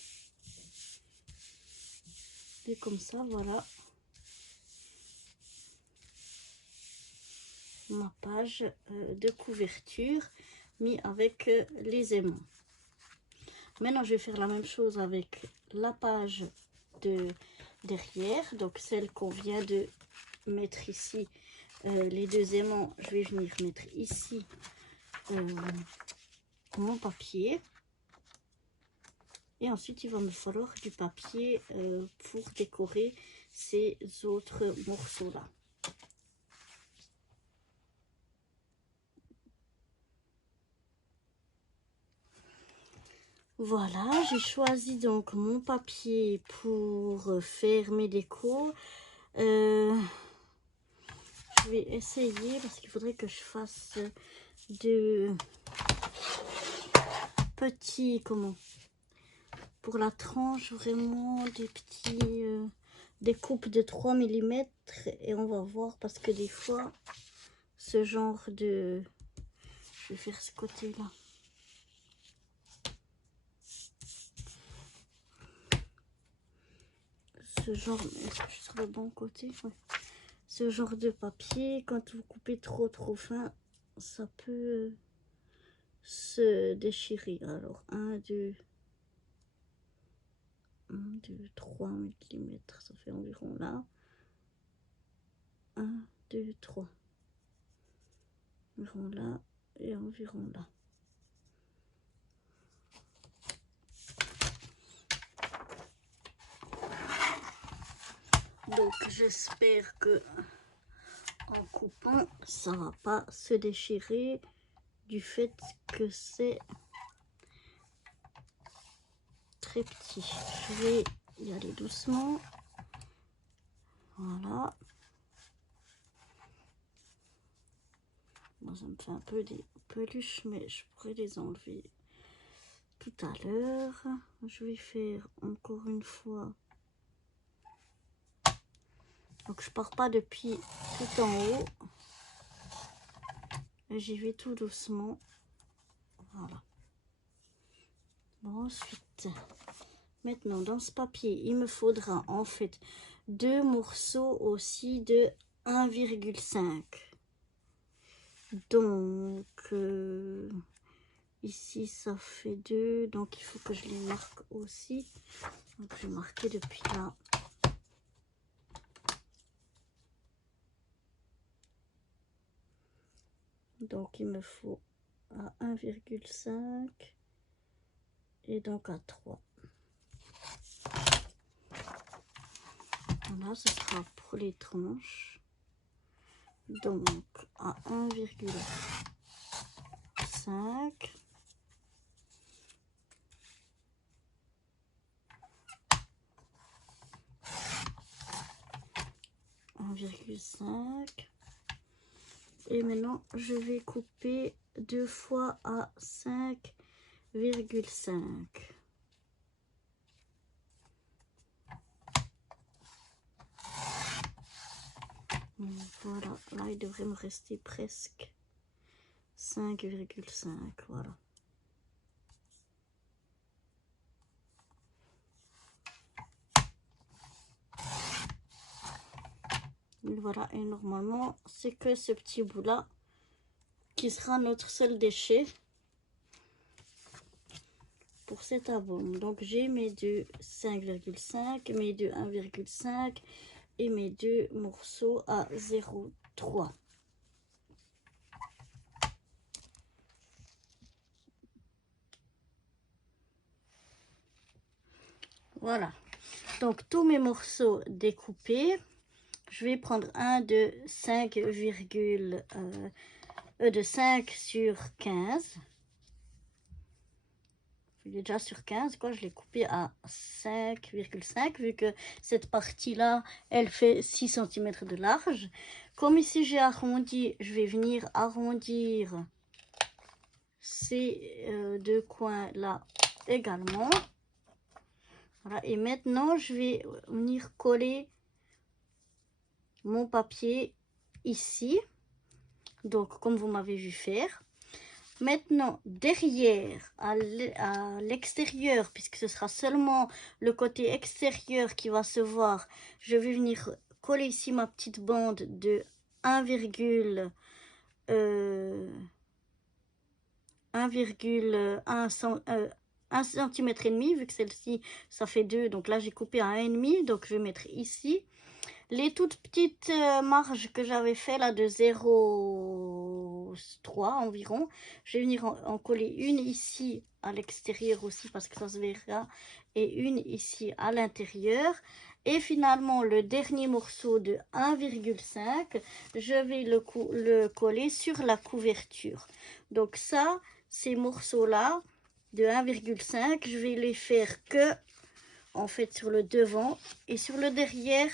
Et comme ça, voilà ma page de couverture mis avec les aimants. Maintenant, je vais faire la même chose avec la page de derrière, donc celle qu'on vient de mettre ici. Les deux aimants, je vais venir mettre ici mon papier. Et ensuite, il va me falloir du papier pour décorer ces autres morceaux-là. Voilà, j'ai choisi donc mon papier pour faire mes décos. Je vais essayer parce qu'il faudrait que je fasse de petits, pour la tranche, vraiment des petits, des coupes de 3 mm. Et on va voir parce que des fois, ce genre de... Je vais faire ce côté-là. Ce genre, est-ce que je suis sur le bon côté? Ouais. Ce genre de papier, quand vous coupez trop fin, ça peut se déchirer. Alors 1, 2, 3 mm, ça fait environ là. 1, 2, 3. Environ là et environ là. Donc j'espère que en coupant, ça va pas se déchirer du fait que c'est très petit. Je vais y aller doucement. Voilà. Moi, ça me fait un peu des peluches, mais je pourrais les enlever tout à l'heure. Je vais faire encore une fois. Donc, je pars pas depuis tout en haut. J'y vais tout doucement. Voilà. Bon, ensuite, maintenant, dans ce papier, il me faudra en fait 2 morceaux aussi de 1,5. Donc, ici, ça fait 2. Donc, il faut que je les marque aussi. Donc, je vais marquer depuis là. Donc, il me faut à 1,5 et donc à 3. Voilà, ce sera pour les tranches. Donc, à 1,5. 1,5. Et maintenant, je vais couper 2 fois à 5,5. Voilà, là, il devrait me rester presque 5,5. Voilà. Voilà, et normalement, c'est que ce petit bout-là qui sera notre seul déchet pour cet album. Donc, j'ai mes deux 5,5, mes deux 1,5 et mes deux morceaux à 0,3. Voilà. Donc, tous mes morceaux découpés. Je vais prendre un de 5, de 5 sur 15. Il est déjà sur 15, quoi. Je l'ai coupé à 5,5 vu que cette partie-là, elle fait 6 cm de large. Comme ici, j'ai arrondi, je vais venir arrondir ces deux coins-là également. Voilà. Et maintenant, je vais venir coller mon papier ici. Donc, comme vous m'avez vu faire. Maintenant, derrière, à l'extérieur, puisque ce sera seulement le côté extérieur qui va se voir, je vais venir coller ici ma petite bande de 1,1 cm et demi, vu que celle-ci, ça fait 2, donc là j'ai coupé à 1,5, donc je vais mettre ici. Les toutes petites marges que j'avais fait là de 0,3 environ, je vais venir en coller une ici à l'extérieur aussi parce que ça se verra, et une ici à l'intérieur. Et finalement, le dernier morceau de 1,5, je vais le coller sur la couverture. Donc ça, ces morceaux-là de 1,5, je vais les faire que en fait sur le devant et sur le derrière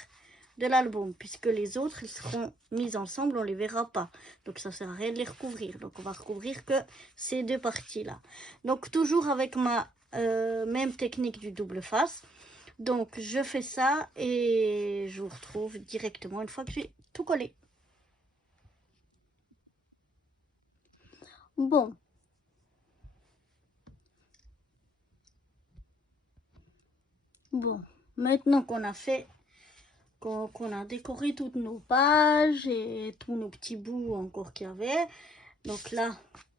de l'album, puisque les autres ils seront mis ensemble, on les verra pas, donc ça sert à rien de les recouvrir. Donc on va recouvrir que ces deux parties là, donc toujours avec ma même technique du double face. Donc je fais ça et je vous retrouve directement une fois que j'ai tout collé. Bon, maintenant qu'on a fait, qu'on a décoré toutes nos pages et tous nos petits bouts encore qu'il y avait, donc là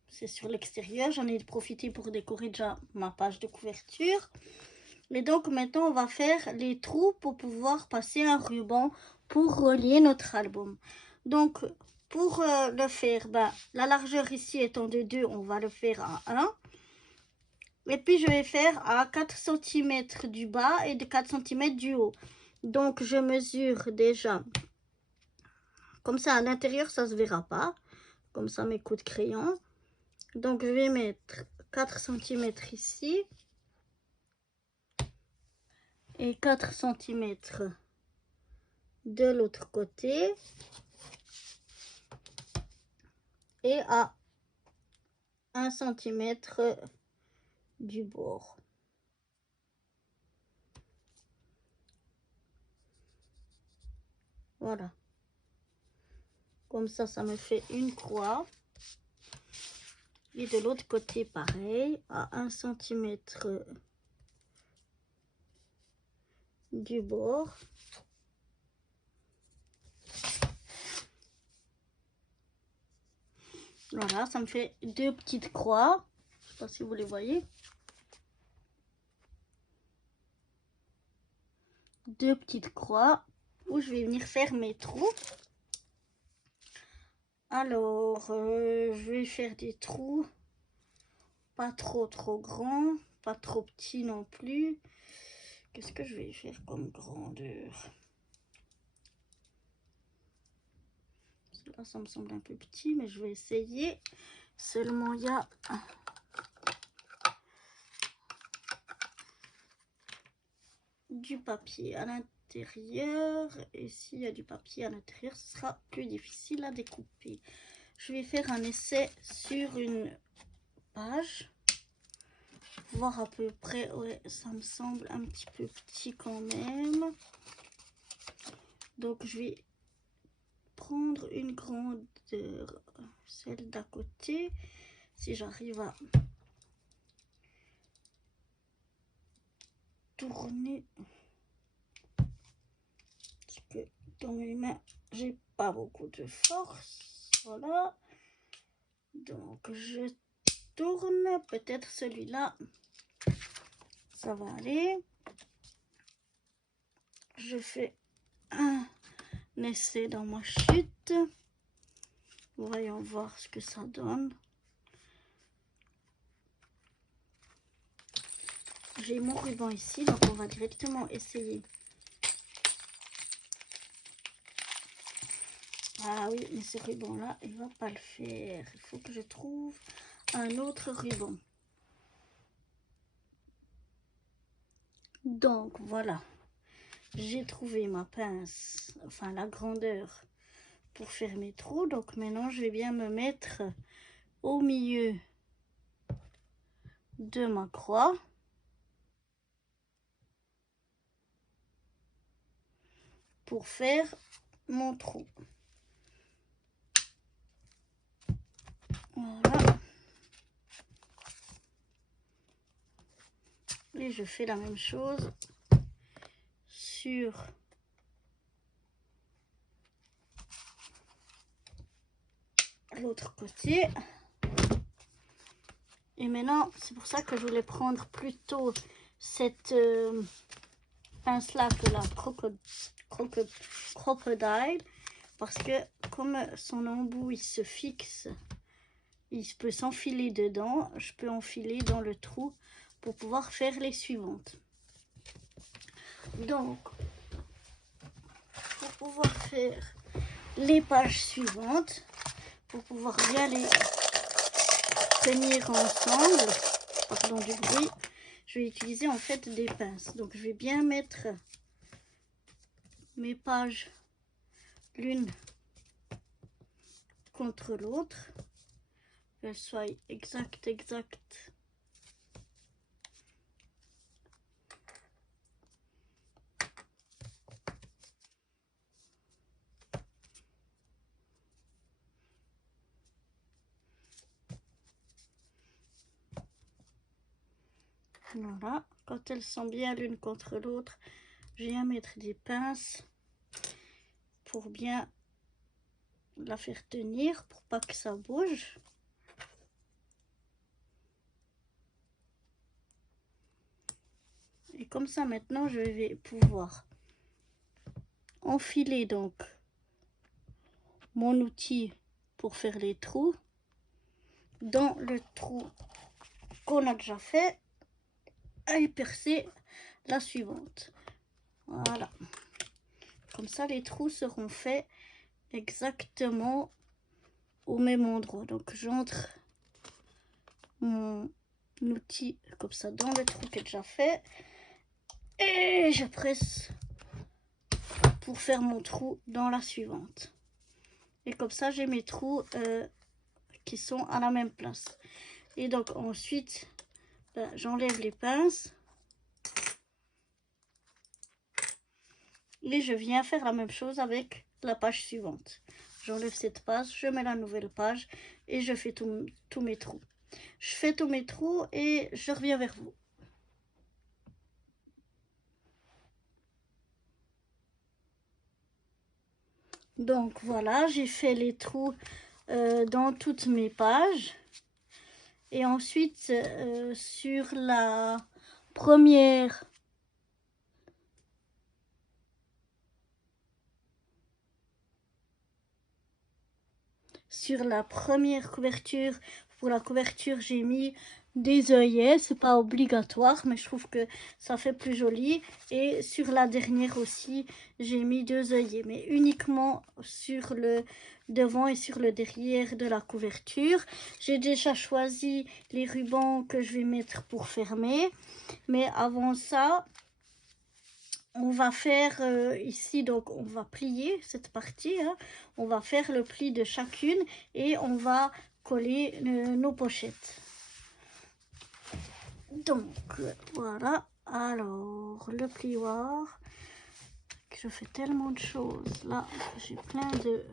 c'est sur l'extérieur, j'en ai profité pour décorer déjà ma page de couverture. Et donc maintenant on va faire les trous pour pouvoir passer un ruban pour relier notre album. Donc pour le faire, la largeur ici étant de 2, on va le faire à 1. Et puis je vais faire à 4 cm du bas et de 4 cm du haut. Donc je mesure déjà, comme ça à l'intérieur ça se verra pas, comme ça mes coups de crayon. Donc je vais mettre 4 cm ici et 4 cm de l'autre côté et à 1 cm du bord. Voilà. Comme ça me fait une croix. Et de l'autre côté, pareil, à 1 cm du bord. Voilà, ça me fait deux petites croix. Je ne sais pas si vous les voyez. Deux petites croix où je vais venir faire mes trous. Alors, je vais faire des trous pas trop grands, pas trop petits non plus. Qu'est-ce que je vais faire comme grandeur? Là, ça me semble un peu petit, mais je vais essayer. Seulement, il y a du papier à l'intérieur. Et s'il y a du papier à l'intérieur, ce sera plus difficile à découper. Je vais faire un essai sur une page. Voir à peu près. Ouais, ça me semble un petit peu petit quand même. Donc, je vais prendre une grandeur, celle d'à côté. Si j'arrive à tourner, parce que dans mes mains, j'ai pas beaucoup de force. Voilà. Donc je tourne, peut-être celui-là, ça va aller. Je fais un essai dans ma chute. Voyons voir ce que ça donne. J'ai mon ruban ici, donc on va directement essayer. Ah oui, mais ce ruban-là, il va pas le faire. Il faut que je trouve un autre ruban. Donc voilà, j'ai trouvé ma pince, enfin la grandeur pour faire mes trous. Donc maintenant, je vais bien me mettre au milieu de ma croix. Pour faire mon trou. Voilà. Et je fais la même chose sur l'autre côté. Et maintenant, c'est pour ça que je voulais prendre plutôt cette pince là que la crocodile, parce que comme son embout il se fixe, il peut s'enfiler dedans, je peux enfiler dans le trou pour pouvoir faire les suivantes. Donc pour pouvoir faire les pages suivantes, pour pouvoir bien les tenir ensemble, pardon du bruit, je vais utiliser en fait des pinces. Donc je vais bien mettre mes pages l'une contre l'autre, qu'elles soient exactes. Voilà, quand elles sont bien l'une contre l'autre, je viens mettre des pinces pour bien la faire tenir, pour pas que ça bouge. Et comme ça, maintenant, je vais pouvoir enfiler donc mon outil pour faire les trous dans le trou qu'on a déjà fait et percer la suivante. Voilà. Comme ça, les trous seront faits exactement au même endroit. Donc, j'entre mon outil comme ça dans le trou qui est déjà fait et je presse pour faire mon trou dans la suivante. Et comme ça, j'ai mes trous qui sont à la même place. Et donc, ensuite, j'enlève les pinces. Et je viens faire la même chose avec la page suivante. J'enlève cette page, je mets la nouvelle page et je fais tous mes trous. Je fais tous mes trous et je reviens vers vous. Donc voilà, j'ai fait les trous dans toutes mes pages. Et ensuite, sur la première couverture, pour la couverture, j'ai mis des œillets. C'est pas obligatoire, mais je trouve que ça fait plus joli. Et sur la dernière aussi, j'ai mis 2 œillets, mais uniquement sur le devant et sur le derrière de la couverture. J'ai déjà choisi les rubans que je vais mettre pour fermer, mais avant ça, on va faire ici, donc on va plier cette partie, hein. On va faire le pli de chacune et on va coller nos pochettes. Donc voilà, alors le plioir, je fais tellement de choses, là j'ai plein de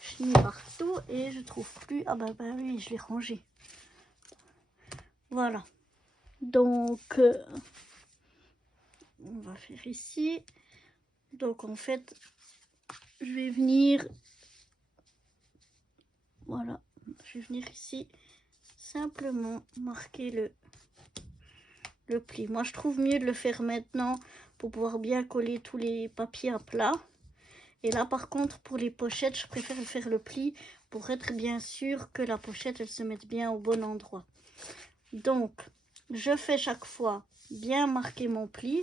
chenilles partout et je trouve plus, ah bah oui, je l'ai rangé. Voilà, donc on va faire ici, Donc en fait, je vais venir, voilà, je vais venir ici simplement marquer le pli. Moi je trouve mieux de le faire maintenant pour pouvoir bien coller tous les papiers à plat. Et là par contre pour les pochettes, je préfère faire le pli pour être bien sûr que la pochette elle se mette bien au bon endroit. Donc je fais chaque fois bien marquer mon pli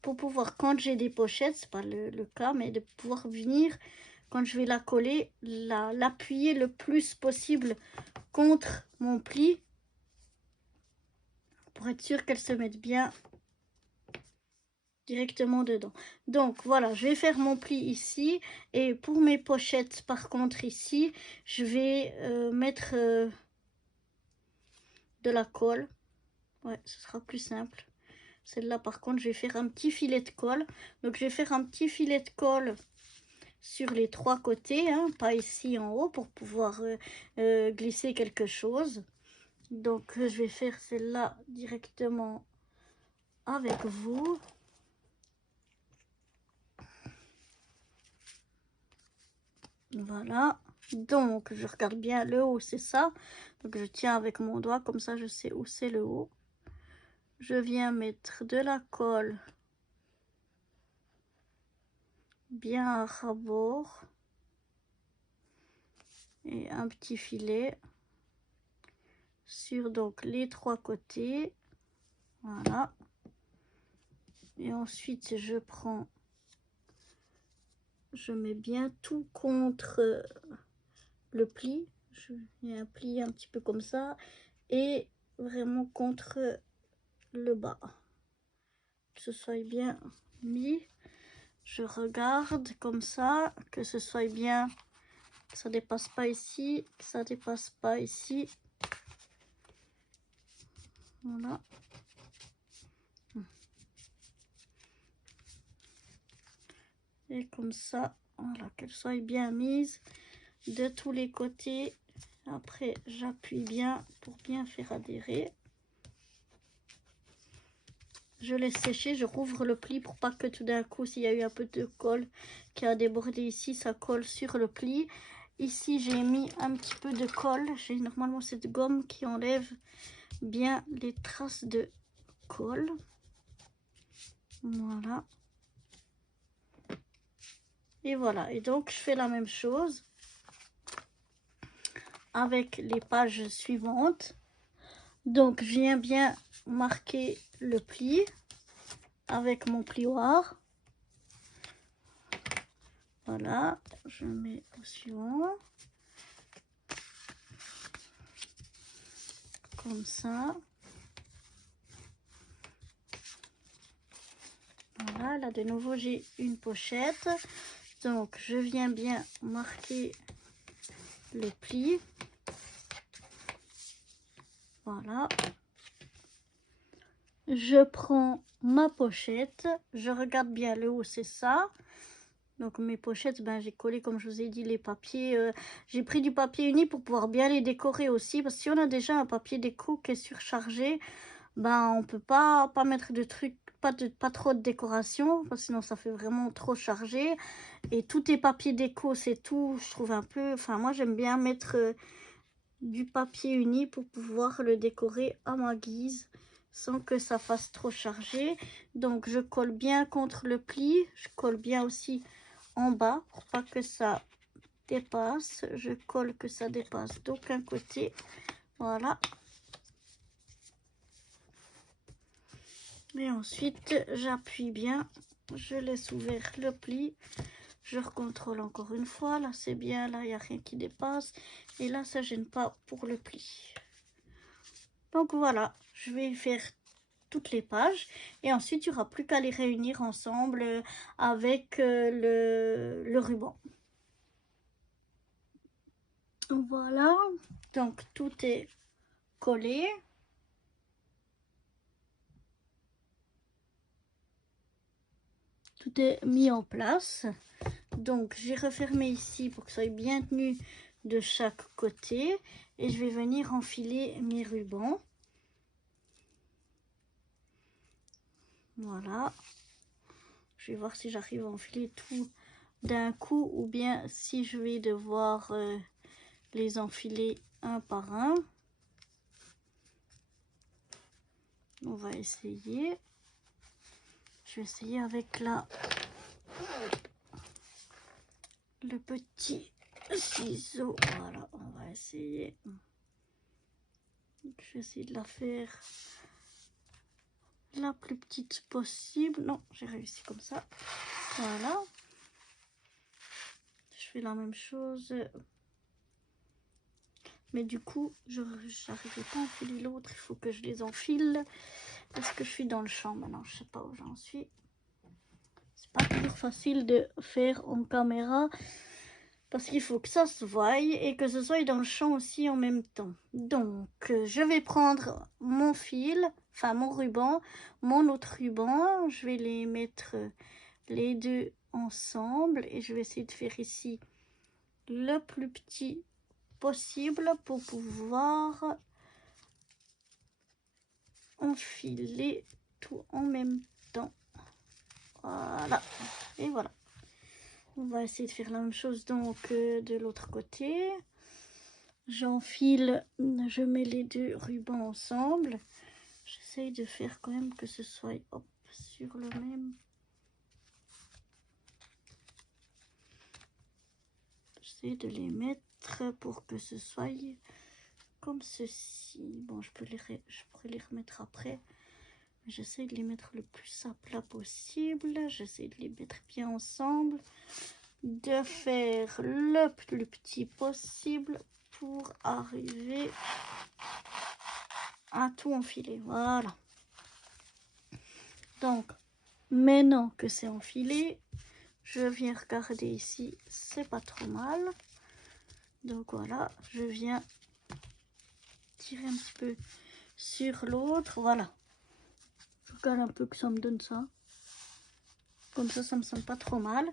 pour pouvoir, quand j'ai des pochettes, c'est pas le cas, mais de pouvoir venir, quand je vais la coller, l'appuyer le plus possible contre mon pli pour être sûr qu'elle se mette bien directement dedans. Donc voilà, je vais faire mon pli ici, et pour mes pochettes par contre ici, je vais mettre de la colle. Ouais, ce sera plus simple. Celle-là par contre, je vais faire un petit filet de colle. Donc je vais faire un petit filet de colle sur les trois côtés, hein, pas ici en haut, pour pouvoir glisser quelque chose. Donc je vais faire celle-là directement avec vous. Voilà, donc je regarde bien le haut, c'est ça. Donc je tiens avec mon doigt, comme ça je sais où c'est le haut. Je viens mettre de la colle bien à ras-bord et un petit filet sur donc les trois côtés. Voilà, et ensuite je mets bien tout contre le pli. Je mets un pli un petit peu comme ça et vraiment contre le bas, que ce soit bien mis. Je regarde comme ça, que ce soit bien, que ça dépasse pas ici, que ça dépasse pas ici. Voilà. Et comme ça, voilà, qu'elle soit bien mise de tous les côtés. Après, j'appuie bien pour bien faire adhérer. Je laisse sécher, je rouvre le pli pour pas que tout d'un coup, s'il y a eu un peu de colle qui a débordé ici, ça colle sur le pli. Ici, j'ai mis un petit peu de colle. J'ai normalement cette gomme qui enlève bien les traces de colle. Voilà. Et voilà. Et donc, je fais la même chose avec les pages suivantes. Donc, je viens bien marquer le pli avec mon plioir. Voilà, je mets au suivant. Comme ça. Voilà, là de nouveau j'ai une pochette. Donc, je viens bien marquer le pli. Voilà. Je prends ma pochette, je regarde bien le haut, c'est ça. Donc mes pochettes, ben, j'ai collé, comme je vous ai dit, les papiers. J'ai pris du papier uni pour pouvoir bien les décorer aussi. Parce que si on a déjà un papier déco qui est surchargé, ben, on peut pas mettre de trucs, pas trop de décoration. Parce que sinon, ça fait vraiment trop chargé. Et tout est papier déco, c'est tout. Je trouve un peu... Enfin, moi, j'aime bien mettre du papier uni pour pouvoir le décorer à ma guise, sans que ça fasse trop chargé. Donc je colle bien contre le pli, je colle bien aussi en bas pour pas que ça dépasse. Je colle que ça dépasse d'aucun côté. Voilà. Et ensuite j'appuie bien, je laisse ouvert le pli, je recontrôle encore une fois. Là c'est bien, là il n'y a rien qui dépasse, et là ça gêne pas pour le pli. Donc voilà, je vais faire toutes les pages et ensuite il n'y aura plus qu'à les réunir ensemble avec le ruban. Voilà, donc tout est collé. Tout est mis en place. Donc j'ai refermé ici pour que ça soit bien tenu de chaque côté et je vais venir enfiler mes rubans. Voilà. Je vais voir si j'arrive à enfiler tout d'un coup ou bien si je vais devoir les enfiler un par un. On va essayer. Je vais essayer avec le petit ciseau. Voilà, on va essayer. Je vais essayer de la faire la plus petite possible. Non, j'ai réussi comme ça. Voilà. Je fais la même chose. Mais du coup, je n'arrive pas à enfiler l'autre. Il faut que je les enfile. Parce que je suis dans le champ maintenant. Je ne sais pas où j'en suis. C'est pas toujours facile de faire en caméra. Parce qu'il faut que ça se voie et que ce soit dans le champ aussi en même temps. Donc, je vais prendre mon fil, enfin mon ruban, mon autre ruban. Je vais les mettre les deux ensemble et je vais essayer de faire ici le plus petit possible pour pouvoir enfiler tout en même temps. Voilà, et voilà. On va essayer de faire la même chose donc de l'autre côté. J'enfile, je mets les deux rubans ensemble. J'essaye de faire quand même que ce soit hop, sur le même. J'essaie de les mettre pour que ce soit comme ceci. Bon, je pourrais les remettre après. J'essaie de les mettre le plus à plat possible. J'essaie de les mettre bien ensemble. De faire le plus petit possible pour arriver à tout enfiler. Voilà. Donc, maintenant que c'est enfilé, je viens regarder ici. C'est pas trop mal. Donc voilà, je viens tirer un petit peu sur l'autre. Voilà. Je regarde un peu que ça me donne ça. Comme ça me semble pas trop mal.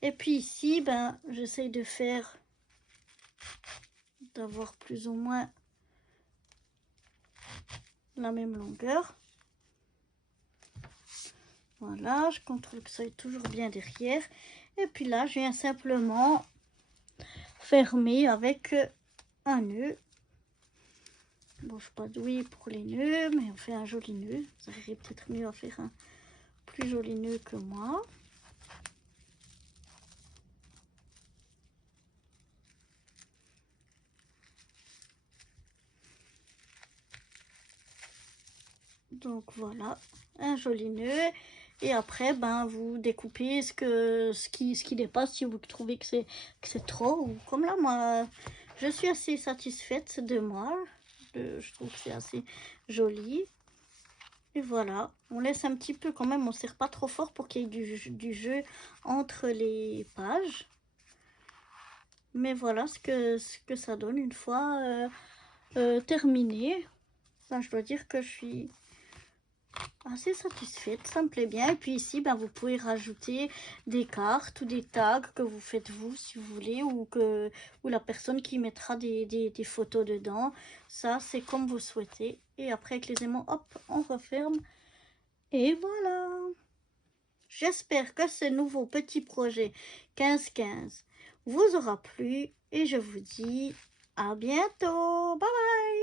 Et puis ici, ben, j'essaye de faire, d'avoir plus ou moins la même longueur. Voilà, je contrôle que ça est toujours bien derrière. Et puis là, je viens simplement fermer avec un nœud. Bon, je suis pas douée pour les nœuds, mais on fait un joli nœud. Vous arriverez peut-être mieux à faire un plus joli nœud que moi. Donc voilà, un joli nœud. Et après, ben, vous découpez ce qui dépasse si vous trouvez que c'est trop. Ou comme là, moi, je suis assez satisfaite de moi. Je trouve que c'est assez joli. Et voilà, on laisse un petit peu quand même, on ne serre pas trop fort pour qu'il y ait du jeu entre les pages. Mais voilà ce que ça donne une fois terminé. Enfin, je dois dire que je suis assez satisfaite, ça me plaît bien. Et puis ici, ben, vous pouvez rajouter des cartes ou des tags que vous faites vous si vous voulez, ou la personne qui mettra des photos dedans. Ça, c'est comme vous souhaitez. Et après, avec les aimants, hop, on referme. Et voilà. J'espère que ce nouveau petit projet 15-15 vous aura plu. Et je vous dis à bientôt. Bye bye.